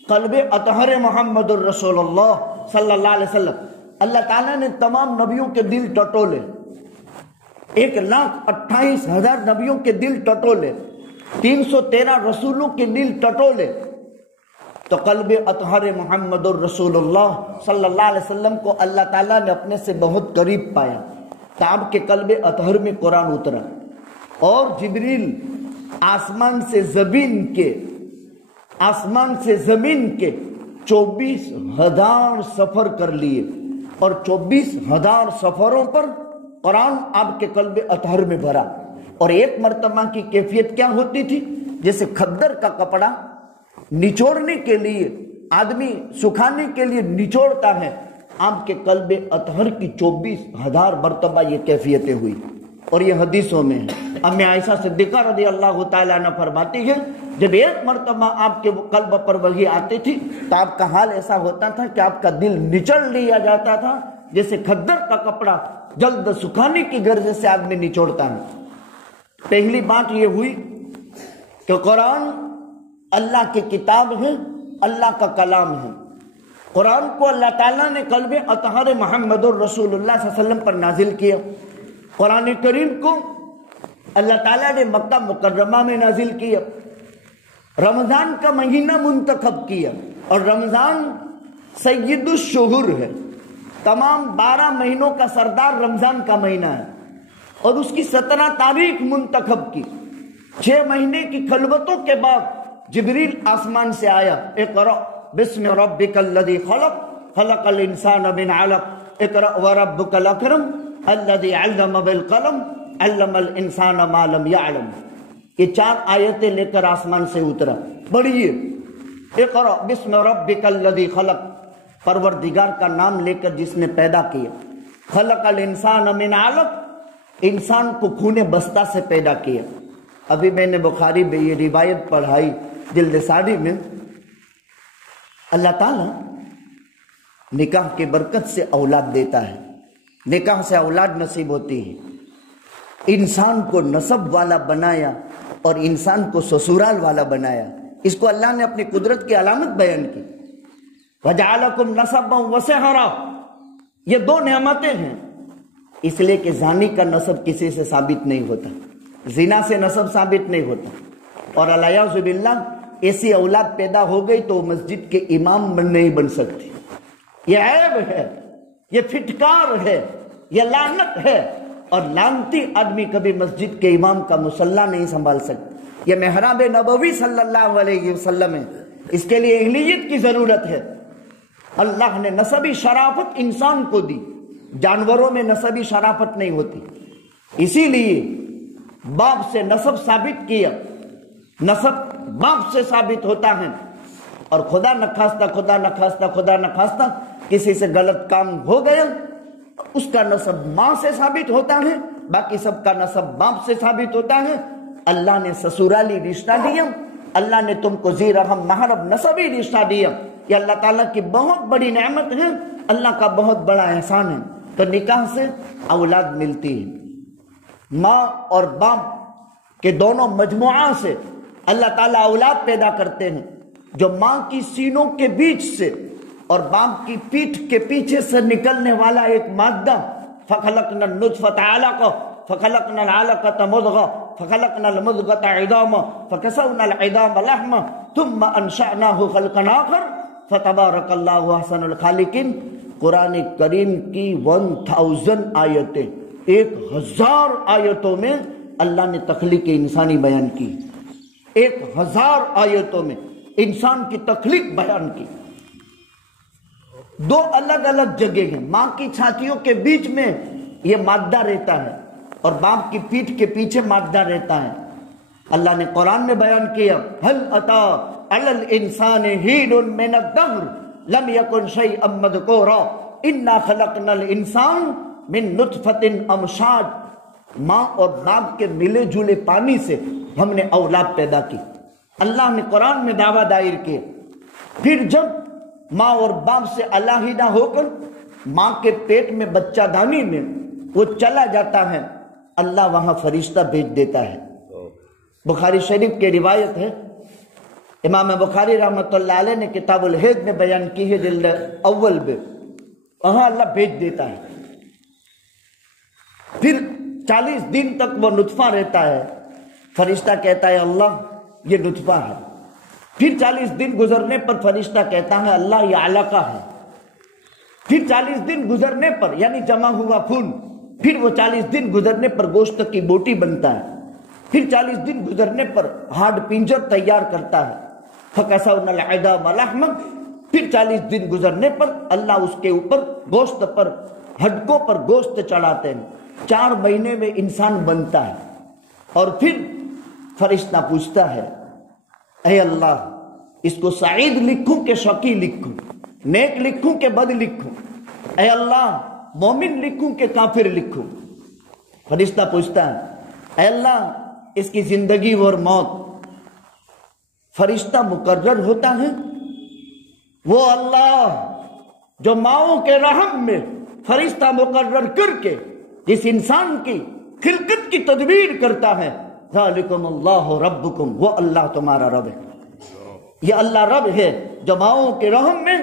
قلب اطہر محمد الرسول اللہ صلی اللہ علیہ وسلم، اللہ تعالیٰ نے تمام نبیوں کے دل ٹٹولے، 1,28,000 نبیوں کے دل ٹٹولے، 313 رسولوں کے دل ٹٹولے، تو قلب اطہر محمد الرسول اللہ صلی اللہ علیہ وسلم کو اللہ تعالیٰ نے اپنے سے بہت قریب پایا۔ تو آپ کے قلب اطہر میں قرآن اترا اور جبریل آسمان سے زمین کے 24,000 سفر کر لیے، اور 24,000 سفروں پر قرآن آپ کے قلب اطہر میں بھرا۔ اور ایک مرتبہ کی کیفیت کیا ہوتی تھی؟ جیسے خدر کا کپڑا نچوڑنے کے لیے آدمی سکھانے کے لیے نچوڑتا ہے، آپ کے قلب اطہر کی 24,000 مرتبہ یہ کیفیتیں ہوئی، اور یہ حدیثوں میں ہے۔ امی عائشہ صدیقہ رضی اللہ تعالیٰ عنہ فرماتی ہے جب ایک مرتبہ آپ کے قلب پر وحی آتی تھی تو آپ کا حال ایسا ہوتا تھا کہ آپ کا دل نچوڑ لیا جاتا تھا، جیسے خدر کا کپڑا جلد سکھانے کی غرض سے آدمی نچوڑتا ہے۔ پہلی بات یہ ہوئی کہ قرآن اللہ کی کتاب ہے، اللہ کا کلام ہے۔ قرآن کو اللہ تعالیٰ نے قلب اطہر محمد الرسول اللہ صلی اللہ علیہ وسلم پر نازل کیا۔ قرآن کریم کو اللہ تعالیٰ نے مکہ مکرمہ میں نازل کیا، رمضان کا مہینہ منتخب کیا، اور رمضان سید الشہور ہے، تمام 12 مہینوں کا سردار رمضان کا مہینہ ہے، اور اس کی 17 تاریخ منتخب کی۔ 6 مہینے کی خلوتوں کے بعد جبریل آسمان سے آیا، اقرأ بسم ربک الذی خلق خلق الانسان من علق اقرأ وربک الاکرم الذی علم بالقلم علم الانسان ما لم یعلم۔ یہ 4 آیتیں لے کر آسمان سے اترا، پڑھیے اقرأ بسم ربک الذی خلق، پروردگار کا نام لے کر جس نے پیدا کیا، خلق الانسان من علق، انسان کو خون بستہ سے پیدا کیا۔ ابھی میں نے بخاری میں یہ روایت پڑھائی جلد ثانی میں، اللہ تعالیٰ نکاح کی برکت سے اولاد دیتا ہے، نکاح سے اولاد نصیب ہوتی ہے۔ انسان کو نسب والا بنایا اور انسان کو سسرال والا بنایا، اس کو اللہ نے اپنی قدرت کی علامت بیان کی۔ وَجَعَلَكُمْ نَسَبًا وَسِحْرًا، یہ 2 نعمتیں ہیں، اس لیے کہ زانی کا نسب کسی سے ثابت نہیں ہوتا، زنا سے نسب ثابت نہیں ہوتا، اور الیاذ باللہ ایسی اولاد پیدا ہو گئی تو مسجد کے امام نہیں بن سکتی۔ یہ عیب ہے، یہ پھٹکار ہے، یہ لعنت ہے، اور لعنتی آدمی کبھی مسجد کے امام کا مصلی نہیں سنبھال سکتا۔ یہ محراب نبوی صلی اللہ علیہ وسلم ہے، اس کے لیے اہلیت کی ضرورت ہے۔ اللہ نے نسبی شرافت انسان کو دی، جانوروں میں نسبی شرافت نہیں ہوتی، اسی لیے باپ سے نسب ثابت کیا، نسب باپ سے ثابت ہوتا ہے، اور خدا نخواستہ کسی سے غلط کام ہو گیا، اس کا نسب ماں سے ثابت ہوتا ہے، باقی سب کا نسب باپ سے ثابت ہوتا ہے۔ اللہ نے سسرالی رشتہ دیا، اللہ نے تم کو ذی رحم محرم نسبی رشتہ دیا، یہ اللہ تعالیٰ کی بہت بڑی نعمت ہے، اللہ کا بہت بڑا احسان ہے۔ تو نکاح سے اولاد ملتی ہے، ماں اور باپ کے دونوں مجموعہ سے اللہ تعالیٰ اولاد پیدا کرتے ہیں، جو ماں کی سینوں کے بیچ سے اور باپ کی پیٹھ کے پیچھے سے نکلنے والا ایک مادہ، فَخَلَقْنَا النُّطْفَةَ عَلَقَةً فَخَلَقْنَا الْعَلَقَةَ مُضْغَةً فَخَلَقْنَا الْمُضْغَةَ عِظَامًا فَكَسَوْنَا الْعِظَامَ لَحْمًا ثُمَّ أَنشَأْنَاهُ خَلْقًا آخَرَ فَتَبَارَكَ اللَّهُ أَحْسَنُ الْخَالِقِينَ۔ قرآن کریم کی 1000 آیتیں، 1000 آیتوں میں اللہ نے تخلیق انسانی بیان کی، 1000 آیتوں میں انسان کی تخلیق بیان کی۔ 2 الگ الگ جگہ ہیں، ماں کی چھاتیوں کے بیچ میں یہ مادہ رہتا ہے اور باپ کی پیٹھ کے پیچھے مادہ رہتا ہے۔ اللہ نے قرآن میں بیان کیا، هل اتى على الانسان حين من الدهر لم يكن شيئا مذكورا انا خلقنا الانسان من نطفة امشاج، ماں اور باپ کے ملے جلے پانی سے ہم نے اولاد پیدا کی، اللہ نے قرآن میں دعویٰ دائر کیا۔ پھر جب ماں اور باپ سے علیحدہ ہو کر ماں کے پیٹ میں بچہ دانی میں وہ چلا جاتا ہے، اللہ وہاں فرشتہ بھیج دیتا ہے۔ بخاری شریف کی روایت ہے، امام بخاری رحمۃ اللہ علیہ نے کتاب الحید میں بیان کی ہے، جلد اول میں، وہاں اللہ بھیج دیتا ہے۔ پھر 40 دن تک وہ نطفہ رہتا ہے، فرشتہ کہتا ہے اللہ یہ نطفہ ہے۔ پھر 40 دن گزرنے پر فرشتہ کہتا ہے اللہ یہ علقہ ہے۔ پھر 40 دن گزرنے پر یعنی جمع ہوا خون، پھر وہ 40 دن گزرنے پر گوشت کی بوٹی بنتا ہے، پھر 40 دن گزرنے پر ہارڈ پنجر تیار کرتا ہے، فَكَسَوْنَا الْعِظَامَ لَحْمًا، پھر 40 دن گزرنے پر اللہ اس کے اوپر گوشت پر، ہڈکوں پر گوشت چڑھاتے ہیں، 4 مہینے میں انسان بنتا ہے۔ اور پھر فرشتہ پوچھتا ہے اے اللہ اس کو سعید لکھوں کہ شقی لکھوں، نیک لکھوں کہ بد لکھوں، اے اللہ مومن لکھوں کہ کافر لکھوں۔ فرشتہ پوچھتا ہے اے اللہ اس کی زندگی اور موت، فرشتہ مقرر ہوتا ہے وہ اللہ جو ماؤں کے رحم میں فرشتہ مقرر کر کے جس انسان کی خلقت کی تدبیر کرتا ہے، ذالکم اللہ ربکم، وہ اللہ تمہارا رب ہے۔ یہ اللہ رب ہے جو ماؤں کے رحم میں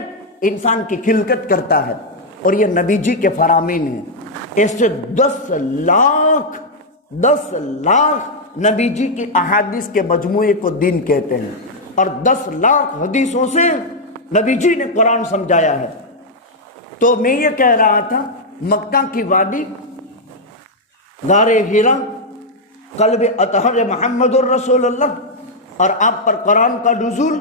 انسان کی خلقت کرتا ہے، اور یہ نبی جی کے فرامین ہیں۔ ایسے 10 لاکھ نبی جی کی احادیث کے مجموعے کو دین کہتے ہیں، اور 10 لاکھ حدیثوں سے نبی جی نے قرآن سمجھایا ہے۔ تو میں یہ کہہ رہا تھا، مکہ کی وادی، غار ہیرا، قلب اطہر محمد الرسول اللہ، اور آپ پر قرآن کا نزول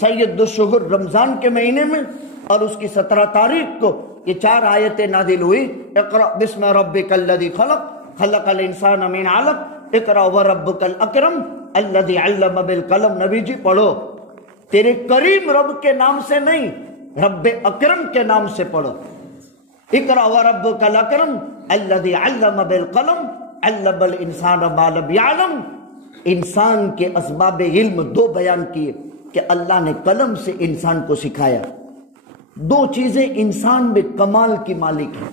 سید الشہر رمضان کے مہینے میں، اور اس کی 17 تاریخ کو یہ 4 آیتیں نازل ہوئی۔ اقرأ بسم ربک الذی خلق، خلق الانسان من علق، اقرأ وربک الاکرم الذی علم بالقلم۔ نبی جی پڑھو، تیرے کریم رب کے نام سے نہیں، رب اکرم کے نام سے پڑھو۔ اقرأ وربک الاکرم الذی علم بالقلم علم الانسان ما لم یعلم۔ انسان کے اسباب علم 2 بیان کیے کہ اللہ نے قلم سے انسان کو سکھایا۔ 2 چیزیں انسان میں کمال کی مالک ہیں،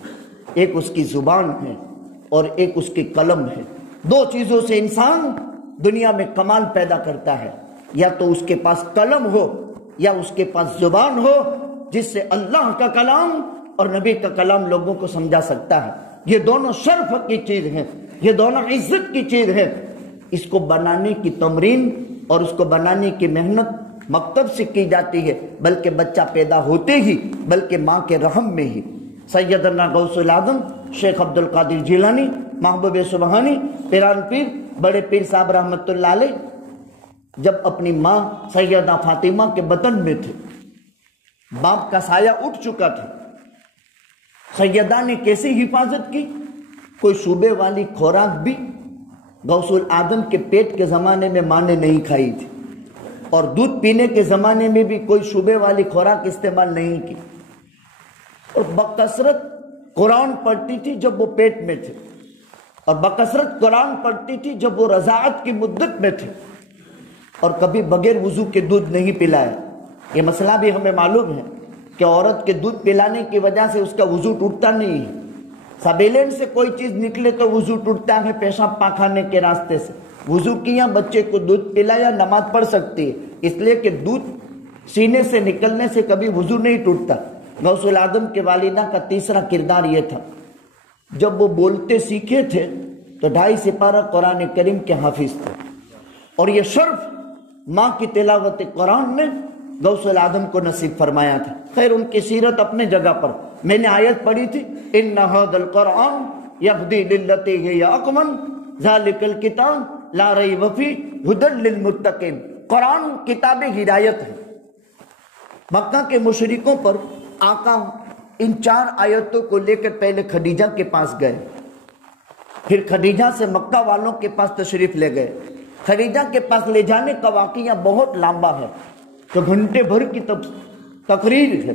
ایک اس کی زبان ہے اور ایک اس کی قلم ہے۔ 2 چیزوں سے انسان دنیا میں کمال پیدا کرتا ہے، یا تو اس کے پاس قلم ہو یا اس کے پاس زبان ہو، جس سے اللہ کا کلام اور نبی کا کلام لوگوں کو سمجھا سکتا ہے۔ یہ دونوں شرف کی چیز ہیں، یہ دونوں عزت کی چیز ہے۔ اس کو بنانے کی تمرین اور اس کو بنانے کی محنت مکتب سے کی جاتی ہے، بلکہ بچہ پیدا ہوتے ہی، بلکہ ماں کے رحم میں ہی۔ سیدنا غوث العظم شیخ عبد القادر جیلانی، محبوب سبحانی، پیران پیر، بڑے پیر صاحب رحمۃ اللہ علیہ، جب اپنی ماں سیدہ فاطمہ کے بطن میں تھے، باپ کا سایہ اٹھ چکا تھا، سیدہ نے کیسی حفاظت کی؟ کوئی شوبے والی خوراک بھی غوث العظم کے پیٹ کے زمانے میں ماں نے نہیں کھائی تھی، اور دودھ پینے کے زمانے میں بھی کوئی شوبے والی خوراک استعمال نہیں کی، اور بکثرت قرآن پڑھتی تھی جب وہ پیٹ میں تھے، اور بکثرت قرآن پڑھتی تھی جب وہ رضاعت کی مدت میں تھے، اور کبھی بغیر وضو کے دودھ نہیں پلایا۔ یہ مسئلہ بھی ہمیں معلوم ہے کہ عورت کے دودھ پلانے کی وجہ سے اس کا وضو ٹوٹتا نہیں ہے۔ سبیلین سے کوئی چیز نکلے تو وضو ٹوٹتا ہے، پیشاب پاخانے کے راستے سے۔ وضو کیا، بچے کو دودھ پلایا، نماز پڑھ سکتی ہے، اس لیے کہ دودھ سینے سے نکلنے سے کبھی وضو نہیں ٹوٹتا۔ غوث العظم کے والدہ کا تیسرا کردار یہ تھا، جب وہ بولتے سیکھے تھے تو 2.5 سپارہ قرآن کریم کے حافظ تھے، اور یہ شرف ماں کی تلاوت قرآن نے غوث العظم کو نصیب فرمایا تھا۔ خیر، ان کی سیرت اپنے جگہ پر، میں نے آیت پڑھی تھی، ان ھذا القرآن یہدی للتی ہی اقوم ذالک الکتاب لا ریب فیہ ھدی للمتقین۔ قرآن کتاب ہدایت ہے۔ مکہ کے مشرکوں پر آقا ان 4 آیتوں کو لے کر پہلے خدیجہ کے پاس گئے، پھر خدیجہ سے مکہ والوں کے پاس تشریف لے گئے۔ خدیجہ کے پاس لے جانے کا واقعہ بہت لمبا ہے، تو گھنٹے بھر کی تقریر ہے۔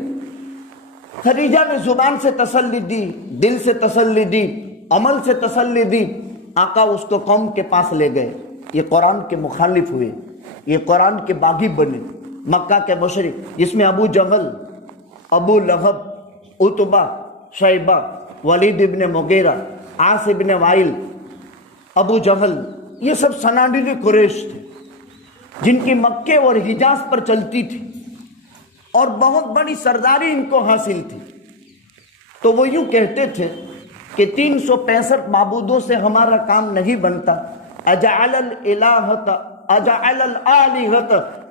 خدیجہ نے زبان سے تسلی دی، دل سے تسلی دی، عمل سے تسلی دی۔ آقا اس کو قوم کے پاس لے گئے، یہ قرآن کے مخالف ہوئے، یہ قرآن کے باغی بنے۔ مکہ کے مشرک، جس میں ابو جہل، ابو لہب، عتبہ، شیبہ، ولید ابن مغیرہ، عاص ابن وائل، ابو جہل، یہ سب صنادید قریش تھے، جن کی مکے اور حجاز پر چلتی تھی، اور بہت بڑی سرداری ان کو حاصل تھی۔ تو وہ یوں کہتے تھے کہ 365 معبودوں سے ہمارا کام نہیں بنتا، اجعل الآلہۃ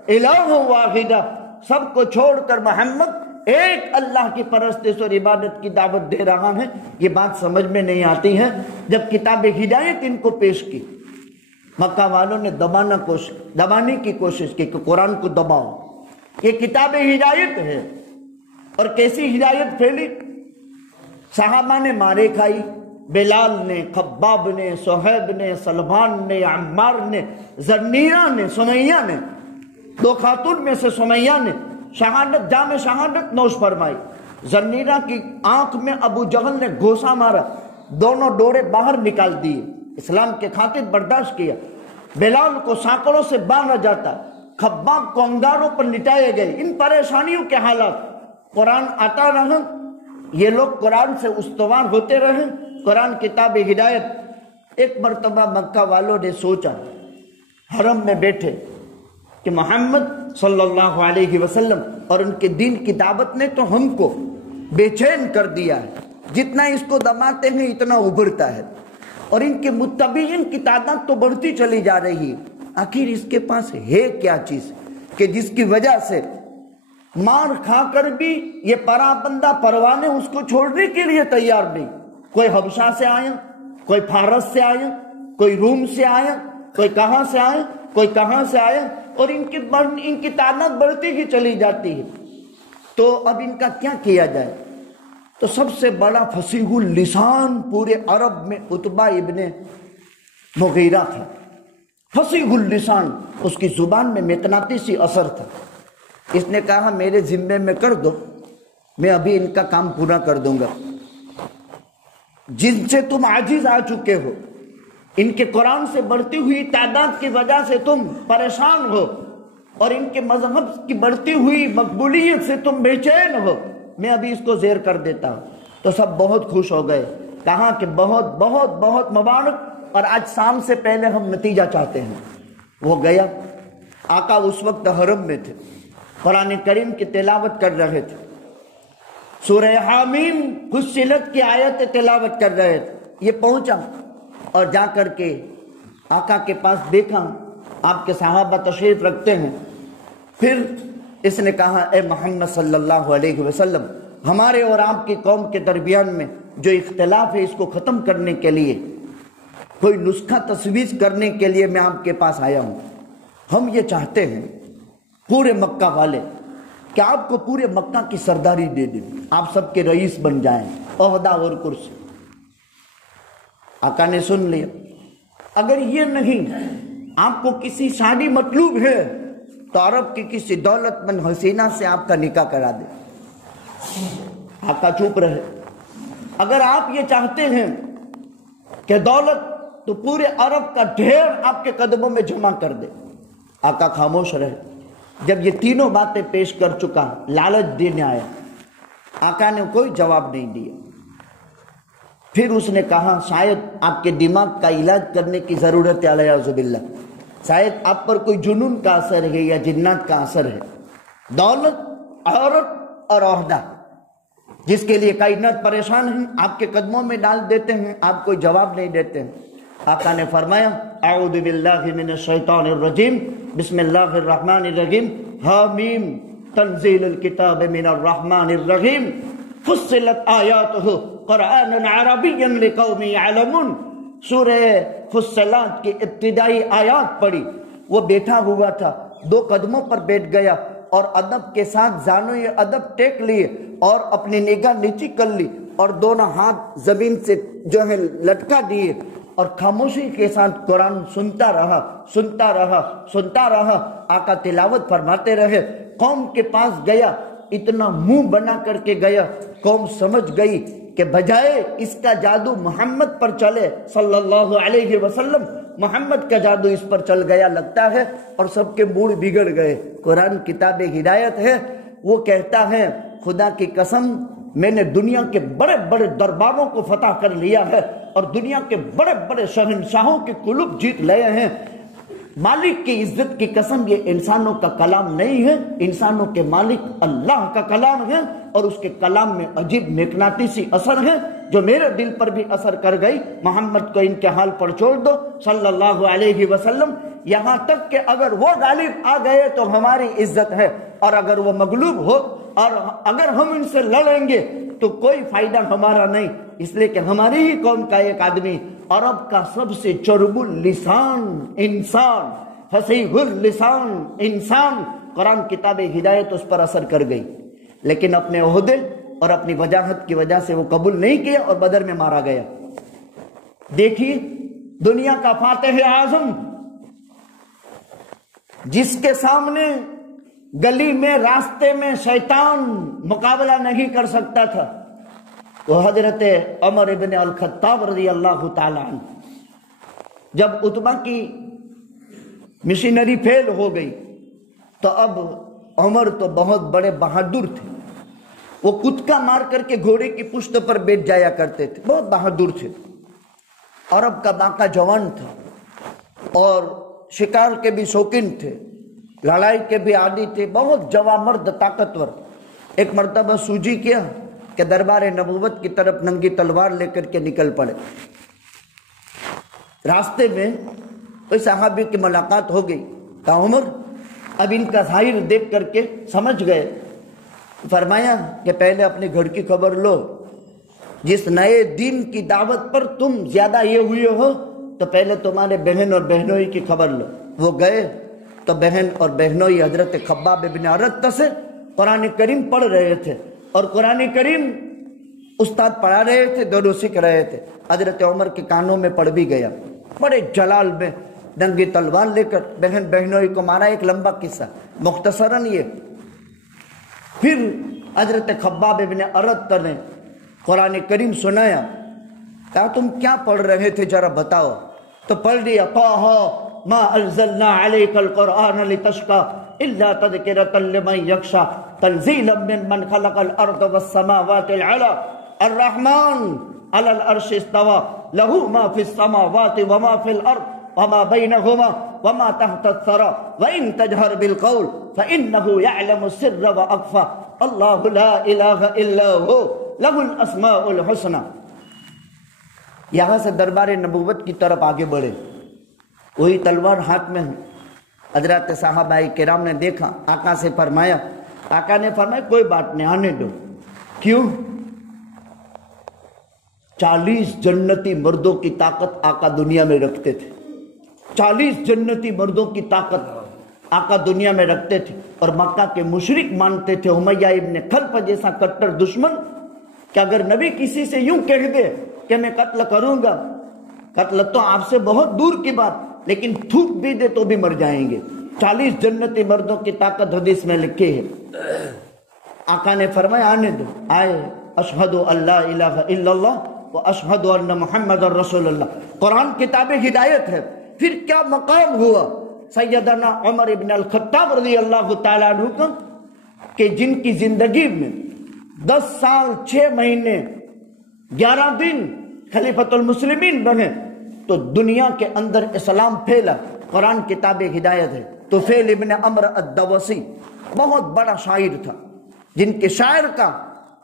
الہ واحدہ، سب کو چھوڑ کر محمد ایک اللہ کی پرستش اور عبادت کی دعوت دے رہا ہے۔ یہ بات سمجھ میں نہیں آتی ہے۔ جب کتاب ہدایت ان کو پیش کی، مکہ والوں نے دبانے کی کوشش کی کہ قرآن کو دباؤ، یہ کتاب ہدایت ہے۔ اور کیسی ہدایت پھیلی؟ صحابہ نے مارے کھائی، بلال نے، خباب نے، صہیب نے، سلمان نے، عمار نے، زنیرہ نے، سمیہ نے، 2 خاتون میں سے سمیہ نے شہادت، جام شہادت نوش فرمائی۔ زنیرہ کی آنکھ میں ابو جہل نے گھوسا مارا، دونوں ڈورے باہر نکال دیے، اسلام کے خاطر برداشت کیا۔ بلال کو سانکڑوں سے باندھا جاتا، خباب کو انگاروں پر لٹائے گئے۔ ان پریشانیوں کے حالات، قرآن آتا رہا، یہ لوگ قرآن سے استوار ہوتے رہے، قرآن کتاب ہدایت۔ ایک مرتبہ مکہ والوں نے سوچا، حرم میں بیٹھے، کہ محمد صلی اللہ علیہ وسلم اور ان کے دین کی دعوت نے تو ہم کو بے چین کر دیا ہے، جتنا اس کو دباتے ہیں اتنا ابھرتا ہے، اور ان کے متبعین کی تعداد تو بڑھتی چلی جا رہی ہے۔ آخر اس کے پاس ہے کیا چیز کہ جس کی وجہ سے مار کھا کر بھی یہ پرا بندہ پروانے اس کو چھوڑنے کے لیے تیار نہیں. کوئی حبشہ سے آیا، کوئی فارس سے آیا، کوئی روم سے آیا، کوئی کہاں سے آیا، کوئی کہاں سے آیا، اور ان کی تعداد بڑھتی ہی چلی جاتی ہے. تو اب ان کا کیا کیا جائے؟ تو سب سے بڑا فصیح اللسان پورے عرب میں عتبہ ابن مغیرہ تھا. فصیح اللسان، اس کی زبان میں مقناطیسی اثر تھا. اس نے کہا میرے ذمے میں کر دو، میں ابھی ان کا کام پورا کر دوں گا. جن سے تم عاجز آ چکے ہو، ان کے قرآن سے بڑھتی ہوئی تعداد کی وجہ سے تم پریشان ہو، اور ان کے مذہب کی بڑھتی ہوئی مقبولیت سے تم بے چین ہو، میں ابھی اس کو زیر کر دیتا ہوں. تو سب بہت خوش ہو گئے، کہا کہ بہت بہت بہت مبارک، اور آج شام سے پہلے ہم نتیجہ چاہتے ہیں. وہ گیا. آقا اس وقت حرم میں تھے، قرآن کریم کی تلاوت کر رہے تھے. سورہ حامیم فصلت کی آیت تلاوت کر رہے تھے. یہ پہنچا اور جا کر کے آقا کے پاس دیکھا، آپ کے صحابہ تشریف رکھتے ہیں. پھر اس نے کہا اے محمد صلی اللہ علیہ وسلم، ہمارے اور آپ کی قوم کے درمیان میں جو اختلاف ہے اس کو ختم کرنے کے لیے، کوئی نسخہ تجویز کرنے کے لیے میں آپ کے پاس آیا ہوں. ہم یہ چاہتے ہیں پورے مکہ والے کہ آپ کو پورے مکہ کی سرداری دے دیں، آپ سب کے رئیس بن جائیں، عہدہ اور کرسی. آقا نے سن لیا. اگر یہ نہیں، آپ کو کسی شادی مطلوب ہے تو عرب کی کسی دولت مند حسینہ سے آپ کا نکاح کرا دے. آقا چپ رہے. اگر آپ یہ چاہتے ہیں کہ دولت، تو پورے عرب کا ڈھیر آپ کے قدموں میں جمع کر دے. آقا خاموش رہے. جب یہ تینوں باتیں پیش کر چکا، لالچ دینے آیا، آقا نے کوئی جواب نہیں دیا. پھر اس نے کہا شاید آپ کے دماغ کا علاج کرنے کی ضرورت ہے، الیاذ باللہ، شاید آپ پر کوئی جنون کا اثر ہے یا جنات کا اثر ہے. دولت، عورت اور عہدہ، جس کے لیے کائنات پریشان ہیں، آپ کے قدموں میں ڈال دیتے ہیں، آپ کوئی جواب نہیں دیتے ہیں. آقا نے فرمایا اعوذ باللہ من الشیطان الرجیم، بسم اللہ الرحمن الرحیم، حامیم تنزیل الکتاب من الرحمن الرحیم، فصلت آیاتہ قرآنا عربیا لقوم یعلمون. سورہ فصلات کی ابتدائی آیات پڑھی. وہ بیٹھا ہوا تھا، دو قدموں پر بیٹھ گیا اور ادب کے ساتھ زانوئے ادب ٹیک لیے اور اپنی نگاہ نیچی کر لی اور دونوں ہاتھ زمین سے جو ہے لٹکا دیے اور خاموشی کے ساتھ قرآن سنتا رہا سنتا رہا سنتا رہا. آقا تلاوت فرماتے رہے. قوم کے پاس گیا، اتنا منہ بنا کر کے گیا، قوم سمجھ گئی کہ بجائے اس کا جادو محمد پر چلے صلی اللہ علیہ وسلم، محمد کا جادو اس پر چل گیا لگتا ہے، اور سب کے موڈ بگڑ گئے. قرآن کتاب ہدایت ہے. وہ کہتا ہے خدا کی قسم میں نے دنیا کے بڑے بڑے درباروں کو فتح کر لیا ہے اور دنیا کے بڑے بڑے شہنشاہوں کے قلوب جیت لے ہیں. مالک کی عزت کی قسم یہ انسانوں کا کلام نہیں ہے، انسانوں کے مالک اللہ کا کلام ہے، اور اس کے کلام میں عجیب مقناطیسی اثر ہے جو میرے دل پر بھی اثر کر گئی. محمد کو ان کے حال پر چھوڑ دو صلی اللہ علیہ وسلم. یہاں تک کہ اگر وہ غالب آ گئے تو ہماری عزت ہے، اور اگر وہ مغلوب ہو اور اگر ہم ان سے لڑیں گے تو کوئی فائدہ ہمارا نہیں، اس لیے کہ ہماری ہی قوم کا ایک آدمی، عرب کا سب سے چرب اللسان انسان، فصیح اللسان انسان، قرآن کتاب ہدایت اس پر اثر کر گئی، لیکن اپنے عہدے اور اپنی وجاہت کی وجہ سے وہ قبول نہیں کیا اور بدر میں مارا گیا. دیکھیے دنیا کا فاتح اعظم جس کے سامنے گلی میں راستے میں شیطان مقابلہ نہیں کر سکتا تھا، وہ حضرت عمر ابن الخطاب رضی اللہ تعالی عنہ. جب عتبہ کی مشینری فیل ہو گئی تو اب عمر تو بہت بڑے بہادر تھے. وہ کتکا مار کر کے گھوڑے کی پشت پر بیٹھ جایا کرتے تھے، بہت بہادر تھے. عرب کا باقا جوان تھا اور شکار کے بھی شوقین تھے، لڑائی کے بھی عادی تھے، بہت جوان مرد طاقتور. ایک مرتبہ سوجی کیا کہ دربار نبوت کی طرف ننگی تلوار لے کر کے نکل پڑے. راستے میں کوئی صحابی کی ملاقات ہو گئی. کہا عمر، اب ان کا ظاہر دیکھ کر کے سمجھ گئے فرمایا کہ پہلے اپنے گھر کی خبر لو، جس نئے دین کی دعوت پر تم زیادہ یہ ہوئے ہو تو پہلے تمہارے بہن اور بہنوئی کی خبر لو۔ وہ گئے تو بہن اور بہنوئی حضرت خباب بن ارت سے قرآن کریم پڑھ رہے تھے، اور قرآن کریم استاد پڑھا رہے تھے، دونوں سیکھ رہے تھے۔ حضرت عمر کے کانوں میں پڑ بھی گیا، بڑے جلال میں ننگی تلوار لے کر بہن بہنوئی کو مارا۔ ایک لمبا قصہ، مختصراً یہ۔ پھر حضرت خباب بن ارت نے قرآن کریم سنایا، کہا تم کیا پڑھ رہے تھے ذرا بتاؤ؟ تو پڑھ دیا طٰہ ما انزلنا علیک القرآن لتشقی الا تذکرۃ لمن یخشی تنزیلا ممن خلق الارض والسماوات العلی الرحمن علی العرش استوی لہ ما فی السماوات وما فی الارض وما بینہما وما تحت الثری وان تجہر بالقول فانہ یعلم السر واخفی اللہ لا الہ الا ہو لہ الاسماء الحسنی۔ یہاں سے دربار نبوت کی طرف آگے بڑھے، وہی تلوار ہاتھ میں ہے۔ حضرات صحابہ کرام نے دیکھا، آقا سے فرمایا، آقا نے فرمایا کوئی بات نہیں، آنے دو۔ کیوں؟ 40 جنتی مردوں کی طاقت آقا دنیا میں رکھتے تھے، 40 جنتی مردوں کی طاقت آقا دنیا میں رکھتے تھے، اور مکہ کے مشرک مانتے تھے امیہ ابن خلف جیسا کٹر دشمن کہ اگر نبی کسی سے یوں کہہ دے کہ میں قتل کروں گا، قتل تو آپ سے بہت دور کی بات، لیکن تھوک بھی دے تو بھی مر جائیں گے۔ 40 جنتی مردوں کی طاقت حدیث میں لکھی ہے۔ آقا نے فرمایا آنے دو، آئے، اشہد ان لا الہ الا اللہ و اشہد ان محمد رسول اللہ۔ قرآن کتاب ہدایت ہے۔ پھر کیا مقام ہوا سیدنا عمر ابن الخطاب رضی اللہ تعالیٰ عنہ کا، کہ جن کی زندگی میں 10 سال 6 مہینے 11 دن خلیفۃ المسلمین بنے تو دنیا کے اندر اسلام پھیلا۔ قرآن کتاب ہدایت ہے۔ طفیل ابن عمرو الدوسی بہت بڑا شاعر تھا، جن کے شاعر کا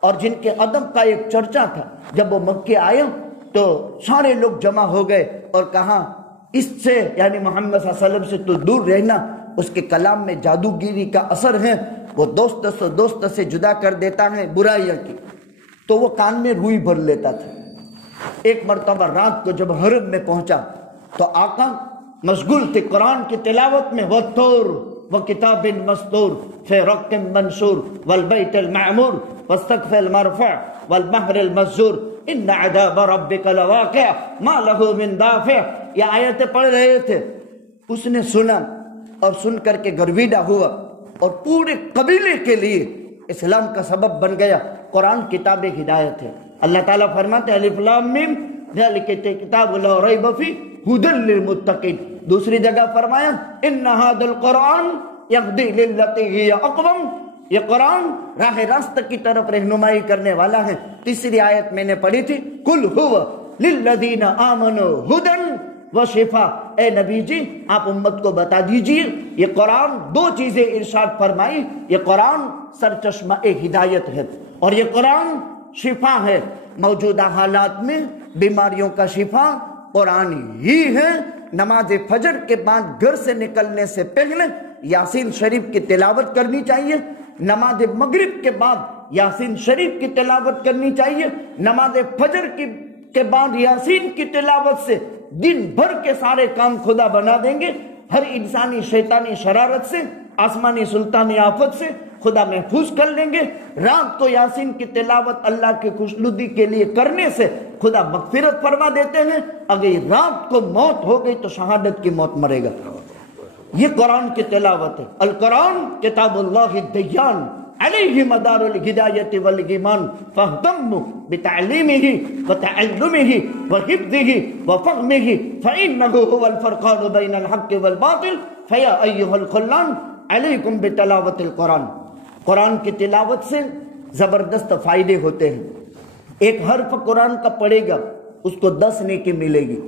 اور جن کے ادب کا ایک چرچا تھا۔ جب وہ مکے آئے تو سارے لوگ جمع ہو گئے اور کہا اس سے یعنی محمد صلی اللہ علیہ وسلم سے تو دور رہنا، اس کے کلام میں جادوگیری کا اثر ہے، وہ دوست سے جدا کر دیتا ہے برائیاں کی۔ تو وہ کان میں روئی بھر لیتا تھا۔ ایک مرتبہ رات کو جب حرم میں پہنچا تو آقا مشغول تھے قرآن کی تلاوت میں، والطور وکتاب مستور فی رق منشور والبیت المعمور والسقف المرفوع والبحر المسجور ان عذاب ربک لواقع ما له من دافع۔ یہ آیتیں پڑھ رہے تھے، اس نے سنا اور سن کر کے گرویدہ ہوا، اور پورے قبیلے کے لیے اسلام کا سبب بن گیا۔ قرآن کتاب ہدایت ہے۔ اللہ تعالیٰ فرماتے ہیں الف لام میم ذالک کتاب لا ریب فیہ ھدی للمتقین۔ دوسری جگہ فرمایا ان ھذا القرآن یہدی للتی ہی اقوم، یہ قرآن راہ راست کی طرف رہنمائی کرنے والا ہے۔ تیسری آیت میں نے پڑھی تھی قل ھو للذین آمنوا ھدی وشفا۔ اے نبی جی آپ امت کو بتا دیجئے یہ قرآن 2 چیزیں ارشاد فرمائی، یہ قرآن سرچشمہ ہدایت ہے اور یہ قرآن شفا ہے۔ موجودہ حالات میں بیماریوں کا شفا قرآن ہی ہے۔ نماز فجر کے بعد گھر سے نکلنے سے پہلے یاسین شریف کی تلاوت کرنی چاہیے، نماز مغرب کے بعد یاسین شریف کی تلاوت کرنی چاہیے۔ نماز فجر کے بعد یاسین کی تلاوت سے دن بھر کے سارے کام خدا بنا دیں گے۔ ہر انسانی شیطانی شرارت سے، آسمانی سلطانی آفت سے خدا محفوظ کر لیں گے۔ رات کو یاسین کی تلاوت اللہ کی خوشنودی کے لیے کرنے سے خدا مغفرت فرما دیتے ہیں۔ اگر رات کو موت ہو گئی تو شہادت کی موت مرے گا۔ یہ قرآن کی تلاوت ہے۔ القرآن کتاب اللہ الدیان علیہ مدار الہدایت والایمان فاہتموا بتعلیمہ وتعلمہ وحفظہ وفہمہ فإنہ هو الفرقان بین الحق والباطل فیا ایہا الخلان علیکم بتلاوت القرآن۔ قرآن کی تلاوت سے زبردست فائدے ہوتے ہیں۔ ایک حرف قرآن کا پڑھے گا اس کو 10 نیکی ملے گی،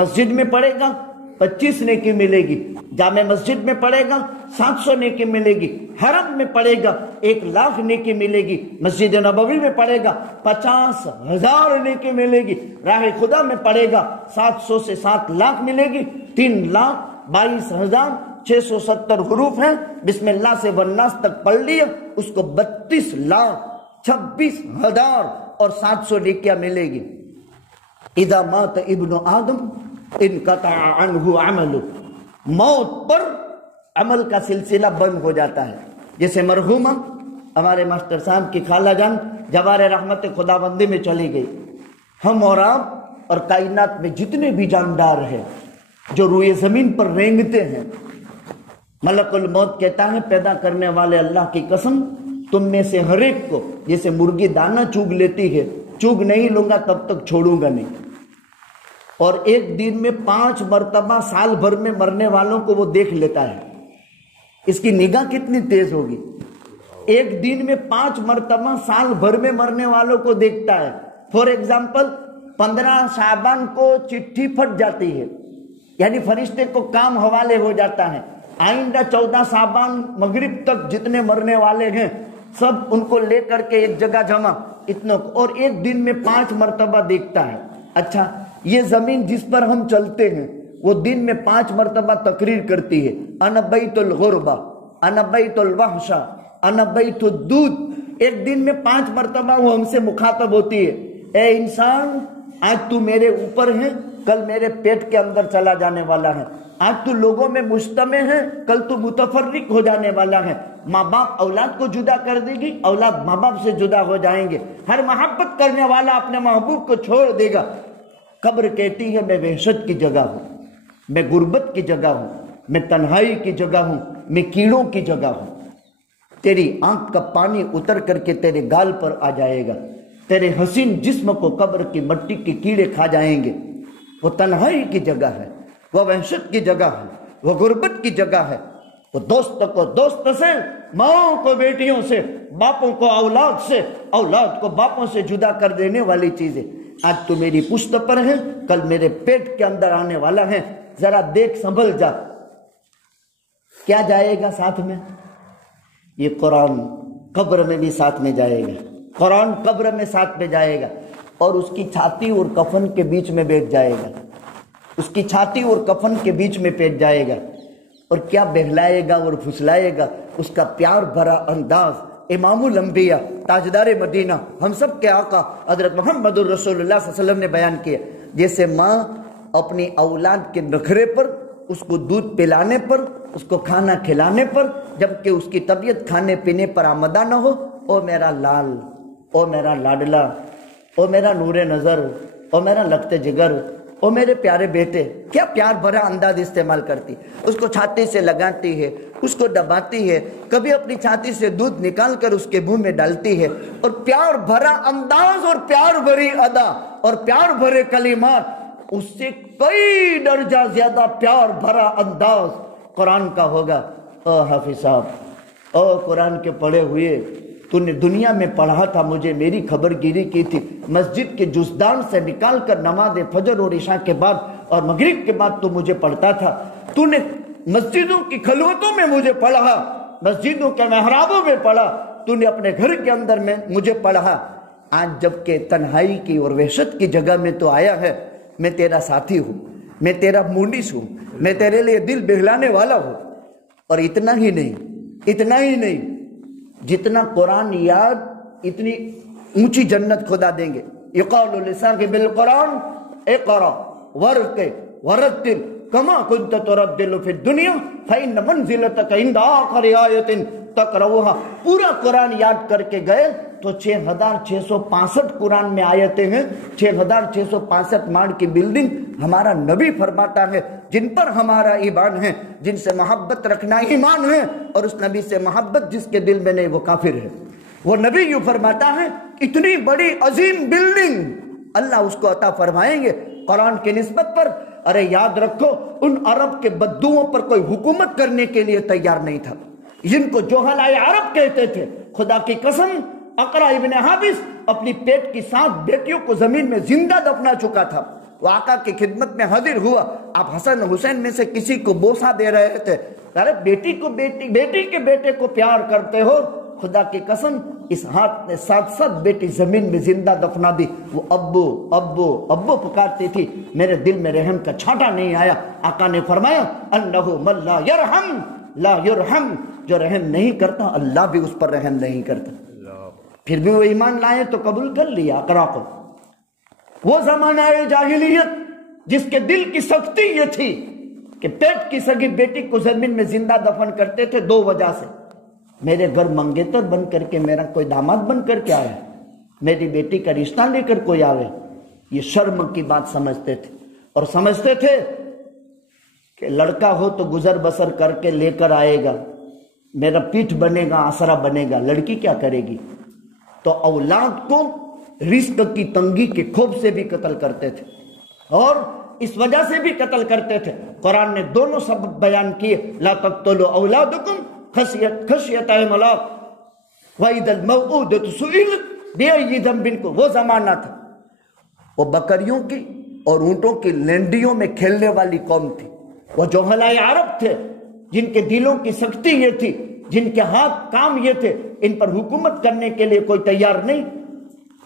مسجد میں پڑھے گا 25 نیکی ملے گی، جامع مسجد میں پڑھے گا 700 نیکی ملے گی، حرم میں پڑھے گا 1,00,000 نیکی ملے گی، مسجد نبوی میں پڑھے گا 50,000 نیکی ملے گی، راہ خدا میں پڑھے گا 700 سے 7 لاکھ ملے گی۔ 3,22,670 حروف ہیں. بسم اللہ سے والناس تک پڑھ لیا، اس کو 32,26,700 نیکیاں ملے گی. اذا مات ابن آدم انقطع عنہ عمل، موت پر عمل کا سلسلہ بند ہو جاتا ہے. جیسے مرحومہ ہمارے ماسٹر صاحب کی خالہ جان جوار رحمت خداوندی میں چلی گئی. ہم اور آپ اور کائنات میں جتنے بھی جاندار ہیں جو روئے زمین پر رینگتے ہیں، ملک الموت کہتا ہے پیدا کرنے والے اللہ کی قسم، تم میں سے ہر ایک کو جیسے مرغی دانہ چوگ لیتی ہے، چوگ نہیں لوں گا تب تک چھوڑوں گا نہیں. اور ایک دن میں 5 مرتبہ سال بھر میں مرنے والوں کو وہ دیکھ لیتا ہے. اس کی نگاہ کتنی تیز ہوگی. ایک دن میں 5 مرتبہ سال بھر میں مرنے والوں کو دیکھتا ہے. فور ایگزامپل 15 شعبان کو چٹھی پھٹ جاتی ہے، یعنی فرشتے کو کام حوالے ہو جاتا ہے. آئندہ 14 شعبان مغرب تک جتنے مرنے والے ہیں سب ان کو لے کر کے ایک جگہ جمع، اتنوں کو، اور ایک دن میں 5 مرتبہ دیکھتا ہے. اچھا، یہ زمین جس پر ہم چلتے ہیں وہ دن میں 5 مرتبہ تقریر کرتی ہے، انا بیت الغربہ، انا بیت الوحشہ، انا بیت الدود. ایک دن میں 5 مرتبہ وہ ہم سے مخاطب ہوتی ہے، اے انسان آج تو میرے اوپر ہے، کل میرے پیٹ کے اندر چلا جانے والا ہے. آج تو لوگوں میں مجتمع ہے، کل تو متفرق ہو جانے والا ہے. ماں باپ اولاد کو جدا کر دے گی، اولاد ماں باپ سے جدا ہو جائیں گے. ہر محبت کرنے والا اپنے محبوب کو چھوڑ دے گا. قبر کہتی ہے میں وحشت کی جگہ ہوں، میں غربت کی جگہ ہوں، میں تنہائی کی جگہ ہوں، میں کیڑوں کی جگہ ہوں. تیری آنکھ کا پانی اتر کر کے تیرے گال پر آ جائے گا. تیرے حسین جسم کو قبر کی مٹی کے کیڑے کھا جائیں گے. وہ تنہائی کی جگہ ہے، وہ وحشت کی جگہ ہے، وہ غربت کی جگہ ہے. وہ دوست کو دوست سے، ماں کو بیٹیوں سے، باپوں کو اولاد سے، اولاد کو باپوں سے جدا کر دینے والی چیزیں. آج تو میری پشت پر ہے، کل میرے پیٹ کے اندر آنے والا ہے. ذرا دیکھ سنبھل جا. کیا جائے گا ساتھ میں؟ یہ قرآن قبر میں بھی ساتھ میں جائے گا. قرآن قبر میں ساتھ میں جائے گا اور اس کی چھاتی اور کفن کے بیچ میں بیٹھ جائے گا. اس کی چھاتی اور کفن کے بیچ میں بیٹھ جائے گا. اور کیا بہلائے گا اور پھسلائے گا اس کا پیار بھرا انداز. امام الانبیاء، تاجدار مدینہ، ہم سب کے آقا حضرت محمد الرسول اللہ صلی اللہ علیہ وسلم نے بیان کیا، جیسے ماں اپنی اولاد کے نخرے پر، اس کو دودھ پلانے پر، اس کو کھانا کھلانے پر، جبکہ اس کی طبیعت کھانے پینے پر آمدہ نہ ہو، او میرا لال، او میرا لاڈلا، او میرا نور نظر، او میرا لگتے جگر، او میرے پیارے بیٹے، کیا پیار بھرا انداز استعمال کرتی. اس کو چھاتی سے لگاتی ہے، اس کو دباتی ہے، کبھی اپنی چھاتی سے دودھ نکال کر اس کے منہ میں ڈالتی ہے. اور پیار بھرا انداز اور پیار بھری ادا اور پیار بھرے کلمات، اس سے کئی درجہ زیادہ پیار بھرا انداز قرآن کا ہوگا. او حافظ صاحب، او قرآن کے پڑھے ہوئے، تو نے دنیا میں پڑھا تھا، مجھے میری خبر گیری کی تھی، مسجد کے جزدان سے نکال کر نماز فجر اور عشاء کے بعد اور مغرب کے بعد تو مجھے پڑھتا تھا. تو نے مسجدوں کی خلوتوں میں مجھے پڑھا، مسجدوں کے محرابوں میں پڑھا، تو نے اپنے گھر کے اندر میں مجھے پڑھا. آج جب کہ تنہائی کی اور وحشت کی جگہ میں تو آیا ہے، میں تیرا ساتھی ہوں، میں تیرا مونس ہوں، میں تیرے لیے دل بہلانے والا ہوں. اور اتنا ہی نہیں، جتنا قرآن یاد اتنی اونچی جنت خدا دیں گے. یقال لصاحب القرآن اقرا ورقِ ورتل کما كنت ترتل فی الدنیا فإن منزلتک عند آخر آیۃ تقرؤها. پورا قرآن یاد کر کے گئے تو 6665 قرآن میں آیتیں ہیں. 6665 ماڑ کی بلڈنگ. ہمارا نبی فرماتا ہے جن پر ہمارا ایمان ہے، جن سے محبت رکھنا ایمان ہے، اور اس نبی سے محبت جس کے دل میں نہیں وہ کافر ہے. وہ نبی یوں فرماتا ہے اتنی بڑی عظیم بلڈنگ اللہ اس کو عطا فرمائیں گے قرآن کی نسبت پر. ارے یاد رکھو، ان عرب کے بدوؤں پر کوئی حکومت کرنے کے لیے تیار نہیں تھا، جن کو جوہلائے عرب کہتے تھے. خدا کی قسم، اقرا ابن حابس اپنی پیٹ کی 7 بیٹیوں کو زمین میں زندہ دفنا چکا تھا. وہ آقا کی خدمت میں حاضر ہوا. آپ حسن حسین میں سے کسی کو بوسہ دے رہے تھے. ارے بیٹی کے بیٹے کو پیار کرتے ہو خدا کی قسم اس ہاتھ نے 7 بیٹی زمین میں زندہ دفنا دی. وہ ابو ابو ابو پکارتی تھی, میرے دل میں رحم کا چھانٹا نہیں آیا. آقا نے فرمایا انہو من لا یرحم لا یرحم, جو رحم نہیں کرتا اللہ بھی اس پر رحم نہیں کرتا. پھر بھی وہ ایمان لائے تو قبول کر لیا. اقرا کو وہ زمانہ جاہلیت جس کے دل کی سختی یہ تھی کہ پیٹ کی سگی بیٹی کو زمین میں زندہ دفن کرتے تھے 2 وجہ سے. میرے گھر منگیتر بن کر کے میرا کوئی داماد بن کر کے آئے, میری بیٹی کا رشتہ لے کر کوئی آوے. یہ شرم کی بات سمجھتے تھے, اور سمجھتے تھے کہ لڑکا ہو تو گزر بسر کر کے لے کر آئے گا, میرا پیٹھ بنے گا, آسرا بنے گا. لڑکی کیا کرے گی؟ تو اولاد کو رزق کی تنگی کے خوف سے بھی قتل کرتے تھے, اور اس وجہ سے بھی قتل کرتے تھے. قرآن نے دونوں سبب بیان کیے. لا تقتلوا اولادکم خشیت املاق وَإِذَا الْمَوْءُودَةُ سُئِلَتْ بِأَيِّ ذَنبٍ کو وہ زمانہ تھا. وہ بکریوں کی اور اونٹوں کی لینڈیوں میں کھیلنے والی قوم تھی. وہ جوہلائے عرب تھے جن کے دلوں کی سختی یہ تھی, جن کے ہاتھ کام یہ تھے, ان پر حکومت کرنے کے لیے کوئی تیار نہیں.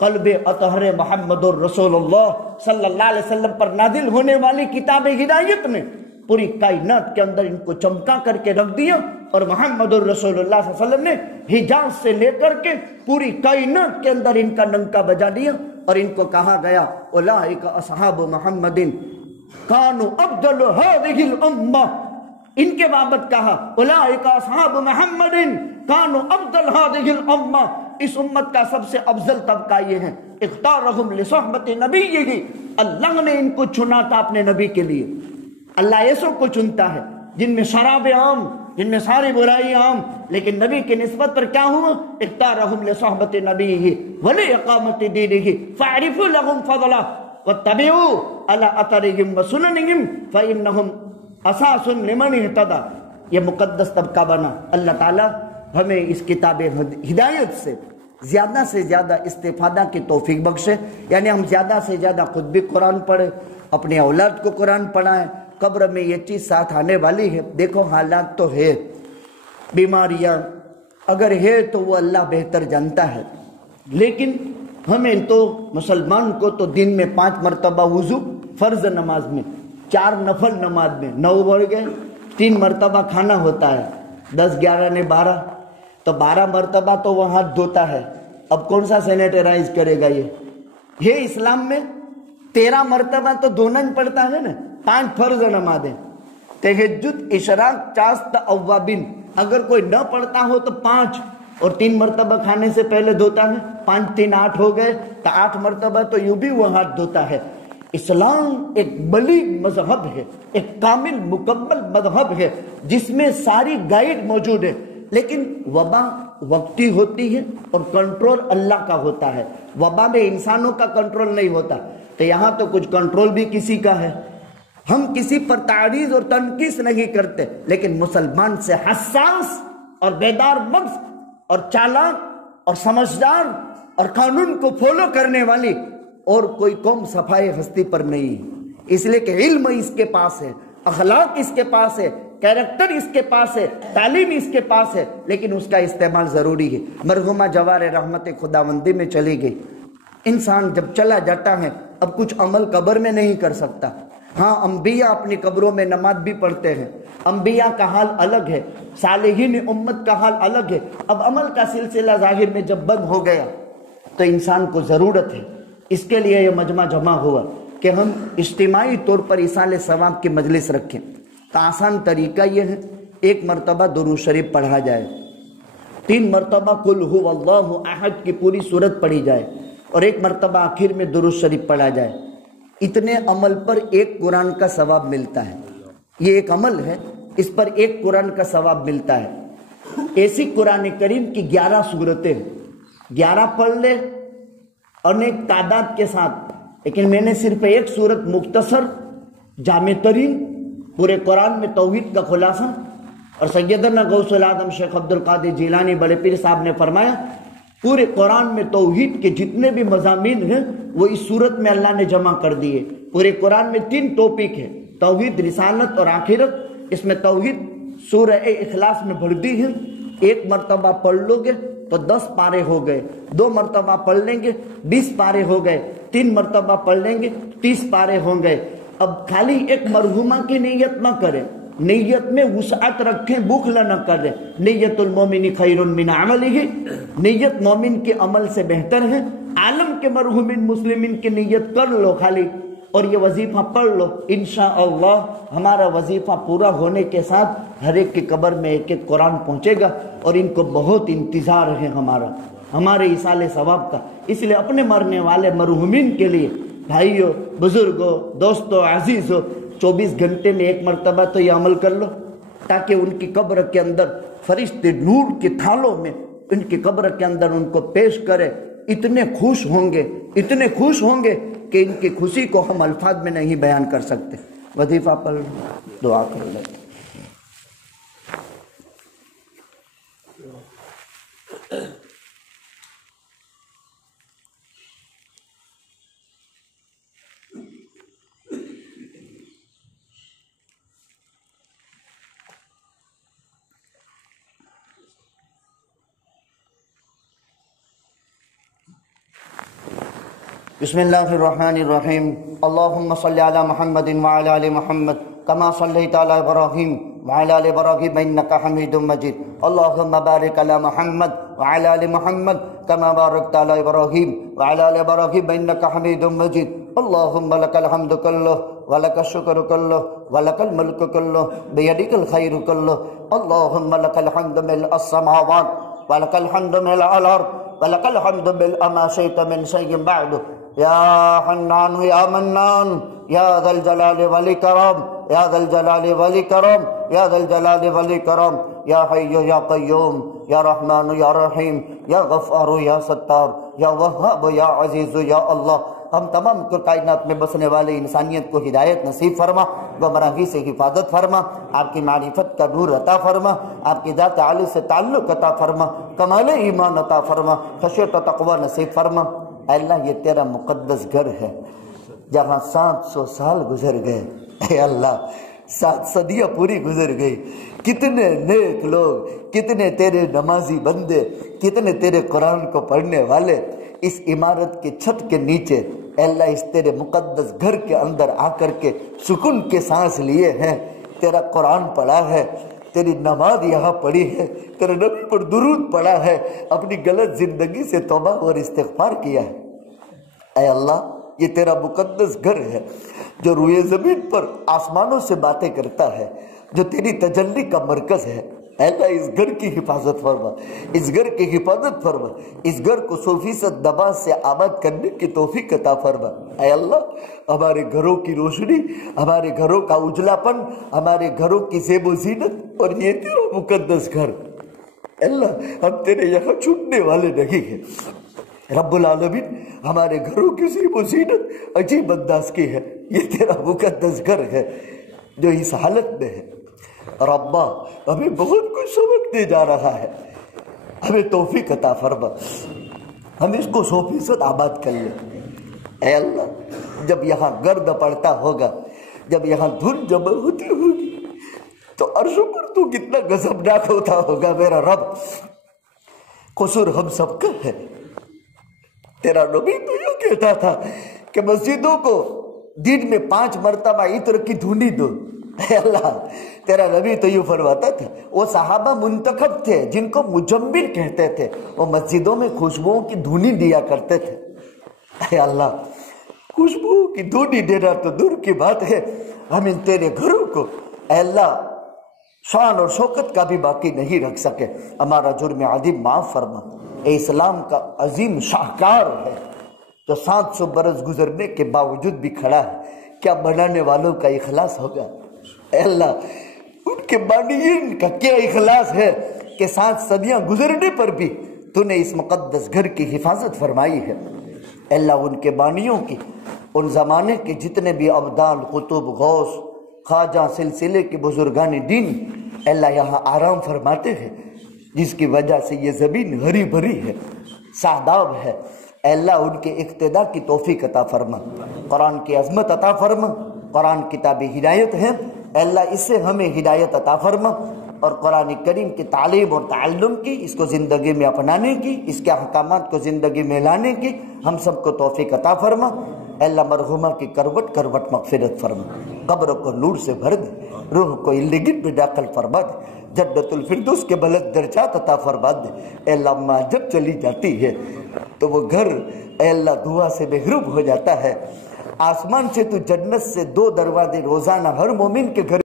قلب اطہر محمد الرسول اللہ صلی اللہ علیہ وسلم پر نازل ہونے والی کتاب ہدایت نے پوری کائنات کے اندر ان کو چمکا کر کے رکھ دیا, اور محمد الرسول اللہ صلی اللہ علیہ وسلم نے حجاز سے لے کر کے پوری کائنات کے اندر ان کا ڈنکا بجا دیا. اور ان کو کہا گیا اولئک اصحاب محمد کانوا افضل هذه الامه, ان کے بابت کہا اولئک اصحاب محمد کانوا افضل هذه الامه, اس امت کا سب سے افضل طبقہ یہ ہے. اختارہم لصحبت نبیہ, اللہ نے ان کو چنا تھا اپنے نبی کے لیے. اللہ ایسوں کو چنتا ہے جن میں شراب عام, جن میں ساری برائی عام, لیکن نبی کی نسبت پر کیا ہوا؟ اختارہم لصحبت نبیہ ولاقامت دینہ فاعرفوا لهم فضلا واتبعوا علی اثرہم وسننہم فانہم اساس لمن اہتدی. یہ مقدس طبقہ بنا. اللہ تعالی ہمیں اس کتاب ہدایت سے زیادہ استفادہ کی توفیق بخشے. یعنی ہم زیادہ سے زیادہ خود بھی قرآن پڑھیں, اپنے اولاد کو قرآن پڑھائیں. قبر میں یہ چیز ساتھ آنے والی ہے. دیکھو حالات تو ہے, بیماریاں اگر ہے تو وہ اللہ بہتر جانتا ہے, لیکن ہمیں تو مسلمان کو تو دن میں 5 مرتبہ وضو, فرض نماز میں 4 نفل نماز میں 9 بڑھ گئے, 3 مرتبہ کھانا ہوتا ہے, 10 11 نے 12, تو 12 مرتبہ تو وہ ہاتھ دھوتا ہے. اب کون سا سینیٹائز کرے گا؟ یہ اسلام میں 13 مرتبہ تو دھونا ہی پڑتا ہے نا. 5 فرض نمازیں, تہجد, اشراق, چاشت, اوابین, اگر کوئی نہ پڑھتا ہو تو 5, اور 3 مرتبہ کھانے سے پہلے دھوتا ہے. 5 3 8 ہو گئے, تو 8 مرتبہ تو یوں بھی وہ ہاتھ دھوتا ہے. اسلام ایک بلیغ مذہب ہے, ایک کامل مکمل مذہب ہے جس میں ساری گائیڈ موجود ہے. لیکن وبا وقتی ہوتی ہے اور کنٹرول اللہ کا ہوتا ہے. وبا میں انسانوں کا کنٹرول نہیں ہوتا. تو یہاں تو کچھ کنٹرول بھی کسی کا ہے. ہم کسی پر تعریض اور تنقیص نہیں کرتے, لیکن مسلمان سے حساس اور بیدار مغز اور چالاک اور سمجھدار اور قانون کو فالو کرنے والی اور کوئی قوم صفائی ہستی پر نہیں. اس لیے کہ علم اس کے پاس ہے, اخلاق اس کے پاس ہے, کیریکٹر اس کے پاس ہے, تعلیم اس کے پاس ہے, لیکن اس کا استعمال ضروری ہے. مرحومہ جوار رحمت خداوندی میں چلی گئی. انسان جب چلا جاتا ہے اب کچھ عمل قبر میں نہیں کر سکتا. ہاں, انبیاء اپنی قبروں میں نماز بھی پڑھتے ہیں. انبیاء کا حال الگ ہے, صالحین امت کا حال الگ ہے. اب عمل کا سلسلہ ظاہر میں جب بند ہو گیا تو انسان کو ضرورت ہے, اس کے لیے یہ مجمع جمع ہوا کہ ہم اجتماعی طور پر ایصال ثواب کی مجلس رکھیں. تو آسان طریقہ یہ ہے, 1 مرتبہ درود شریف پڑھا جائے, 3 مرتبہ قل هو اللہ احد کی پوری سورت پڑھی جائے, اور 1 مرتبہ آخر میں درود شریف پڑھا جائے. اتنے عمل پر 1 قرآن کا ثواب ملتا ہے. یہ ایک عمل ہے, اس پر 1 قرآن کا ثواب ملتا ہے. ایسی قرآن کریم کی 11 سورتیں, 11 پڑھ لے اور ایک تعداد کے ساتھ. لیکن میں نے صرف 1 سورت مختصر جامع ترین پورے قرآن میں توحید کا خلاصہ, اور سیدنا غوث العظم شیخ عبد القادر جیلانی بڑے پیر صاحب نے فرمایا پورے قرآن میں توحید کے جتنے بھی مضامین ہیں وہ اس صورت میں اللہ نے جمع کر دیے. پورے قرآن میں 3 ٹاپک ہیں, توحید, رسالت اور آخرت. اس میں توحید سورہ اخلاص میں بڑھ دی ہے. 1 مرتبہ پڑھ لو گے تو 10 پارے ہو گئے، 2 مرتبہ پڑھ لیں گے 20 پارے ہو گئے، 3 مرتبہ پڑھ لیں گے 30 پارے ہوں گئے۔ اب خالی ایک مرحومہ کی نیت نہ کریں، نیت میں وسعت رکھیں، بخل نہ کریں۔ نیت المومن خیر من عملہ، نیت مومن کے عمل سے بہتر ہے۔ عالم کے مرحومین مسلمین کی نیت کر لو خالی، اور یہ وظیفہ پڑھ لو، انشاءاللہ ہمارا وظیفہ پورا ہونے کے ساتھ ہر ایک کی قبر میں ایک ایک قرآن پہنچے گا، اور ان کو بہت انتظار ہے ہمارے ایصال ثواب کا۔ اس لیے اپنے مرنے والے مرحومین کے لیے بھائیو، بزرگوں، دوستوں، عزیزوں، 24 گھنٹے میں ایک مرتبہ تو یہ عمل کر لو، تاکہ ان کی قبر کے اندر فرشتے نور کے تھالوں میں ان کی قبر کے اندر ان کو پیش کرے۔ اتنے خوش ہوں گے کہ ان کی خوشی کو ہم الفاظ میں نہیں بیان کر سکتے۔ وظیفہ پڑھ لو، دعا کر لیں۔ بسم اللہ الرحمن الرحیم۔ اللہم صلی علی محمد وعلی آل محمد کما صلیت علی ابراہیم وعلی آل ابراہیم انک حمید مجید۔ اللہم بارک علی محمد وعلی آل محمد کما بارکت علی ابراہیم وعلی آل ابراہیم انک حمید مجید۔ اللہم لک الحمد کلہ ولک الشکر کلہ ولک الملک کلہ بیدک الخیر کلہ۔ اللہم لک الحمد ملء السماوات ولک الحمد ملء الارض ولک الحمد ملء ما شئت من شیء بعد۔ یا حنان یا منان یا ذا الجلال والاکرام یا ذا الجلال والاکرام یا ذا الجلال والاکرام یا حی یا قیوم یا رحمان یا رحیم یا غفار یا ستار یا وہاب یا عزیز یا اللہ۔ ہم تمام کائنات میں بسنے والے انسانیت کو ہدایت نصیب فرما، گمراہی سے حفاظت فرما، آپ کی معرفت کا نور عطا فرما، آپ کی ذات عالی سے تعلق عطا فرما، کمال ایمان عطا فرما، خشیت و تقوی نصیب فرما۔ اے اللہ یہ تیرا مقدس گھر ہے جہاں 700 سال گزر گئے، اے اللہ 7 صدیاں پوری گزر گئی، کتنے نیک لوگ، کتنے تیرے نمازی بندے، کتنے تیرے قرآن کو پڑھنے والے اس عمارت کی چھت کے نیچے اے اللہ اس تیرے مقدس گھر کے اندر آ کر کے سکون کے سانس لیے ہیں، تیرا قرآن پڑھا ہے، تیری نماز یہاں پڑھی ہے، تیرے نبی پر درود پڑھا ہے، اپنی غلط زندگی سے توبہ اور استغفار کیا ہے۔ اے اللہ یہ تیرا مقدس گھر ہے جو روئے زمین پر آسمانوں سے باتیں کرتا ہے، جو تیری تجلی کا مرکز ہے۔ اے اللہ اس گھر کی حفاظت فرما، اس گھر کی حفاظت فرما، اس گھر کو 100% نماز سے آباد کرنے کی توفیق عطا فرما۔ اے اللہ ہمارے گھروں کی روشنی، ہمارے گھروں کا اجلا پن، ہمارے گھروں کی زیب و زینت اور یہ تیرا مقدس گھر، اے اللہ ہم تیرے یہاں چھوٹنے والے نہیں ہیں۔ رب العالمین ہمارے گھروں کی زیب و زینت عجیب انداز کی ہے، یہ تیرا مقدس گھر ہے جو اس حالت میں ہے۔ ربا ہمیں بہت کچھ سمجھنے جا رہا ہے، ہمیں توفیق عطا فرما، ہم اس کو 100% آباد کر لیں۔ اے اللہ جب یہاں گرد پڑتا ہوگا، جب یہاں دھن جمع ہوتی ہوگی تو عرشوں پر تو کتنا غضبناک ہوتا ہوگا میرا رب۔ قصور ہم سب کا ہے، تیرا نبی تو یہ کہتا تھا کہ مسجدوں کو دن میں 5 مرتبہ عطر کی دھونی دو۔ اے اللہ تیرا نبی تو یہ فرماتا تھا، وہ صحابہ منتخب تھے جن کو مجمل کہتے تھے، وہ مسجدوں میں خوشبوؤں کی دھونی دیا کرتے تھے۔ اے اللہ خوشبوؤں کی دھونی دینا تو دور کی بات ہے، ہم ان تیرے گھروں کو اے اللہ شان اور شوکت کا بھی باقی نہیں رکھ سکے، ہمارا جرم عظیم معاف فرما۔ اے اسلام کا عظیم شاہکار ہے جو 700 برس گزرنے کے باوجود بھی کھڑا ہے، کیا بنانے والوں کا اخلاص ہوگا؟ اے اللہ ان کے بانیین کا کیا اخلاص ہے کہ 7 صدیاں گزرنے پر بھی تو نے اس مقدس گھر کی حفاظت فرمائی ہے۔ اے اللہ ان کے بانیوں کی، ان زمانے کے جتنے بھی ابدال، قطب، غوث، خواجہ سلسلے کے بزرگان دین اے اللہ یہاں آرام فرماتے ہیں، جس کی وجہ سے یہ زمین ہری بھری ہے، شاداب ہے۔ اے اللہ ان کے اقتداء کی توفیق عطا فرما، قرآن کی عظمت عطا فرما، قرآن کتاب ہدایت ہے، اے اللہ اس سے ہمیں ہدایت عطا فرما، اور قرآن کریم کی تعلیم اور تعلم کی، اس کو زندگی میں اپنانے کی، اس کے احکامات کو زندگی میں لانے کی ہم سب کو توفیق عطا فرما۔ اے اللہ مرحومہ کی کروٹ کروٹ مغفرت فرما، قبر کو نور سے بھر دے، روح کو علیگن میں داخل فرما دے، جنت الفردوس کے بلند درجات عطا فرما دے۔ اے اللہ ماں جب چلی جاتی ہے تو وہ گھر اے اللہ دعا سے محروم ہو جاتا ہے، آسمان سے تو جنت سے 2 دروازے روزانہ ہر مومن کے گھر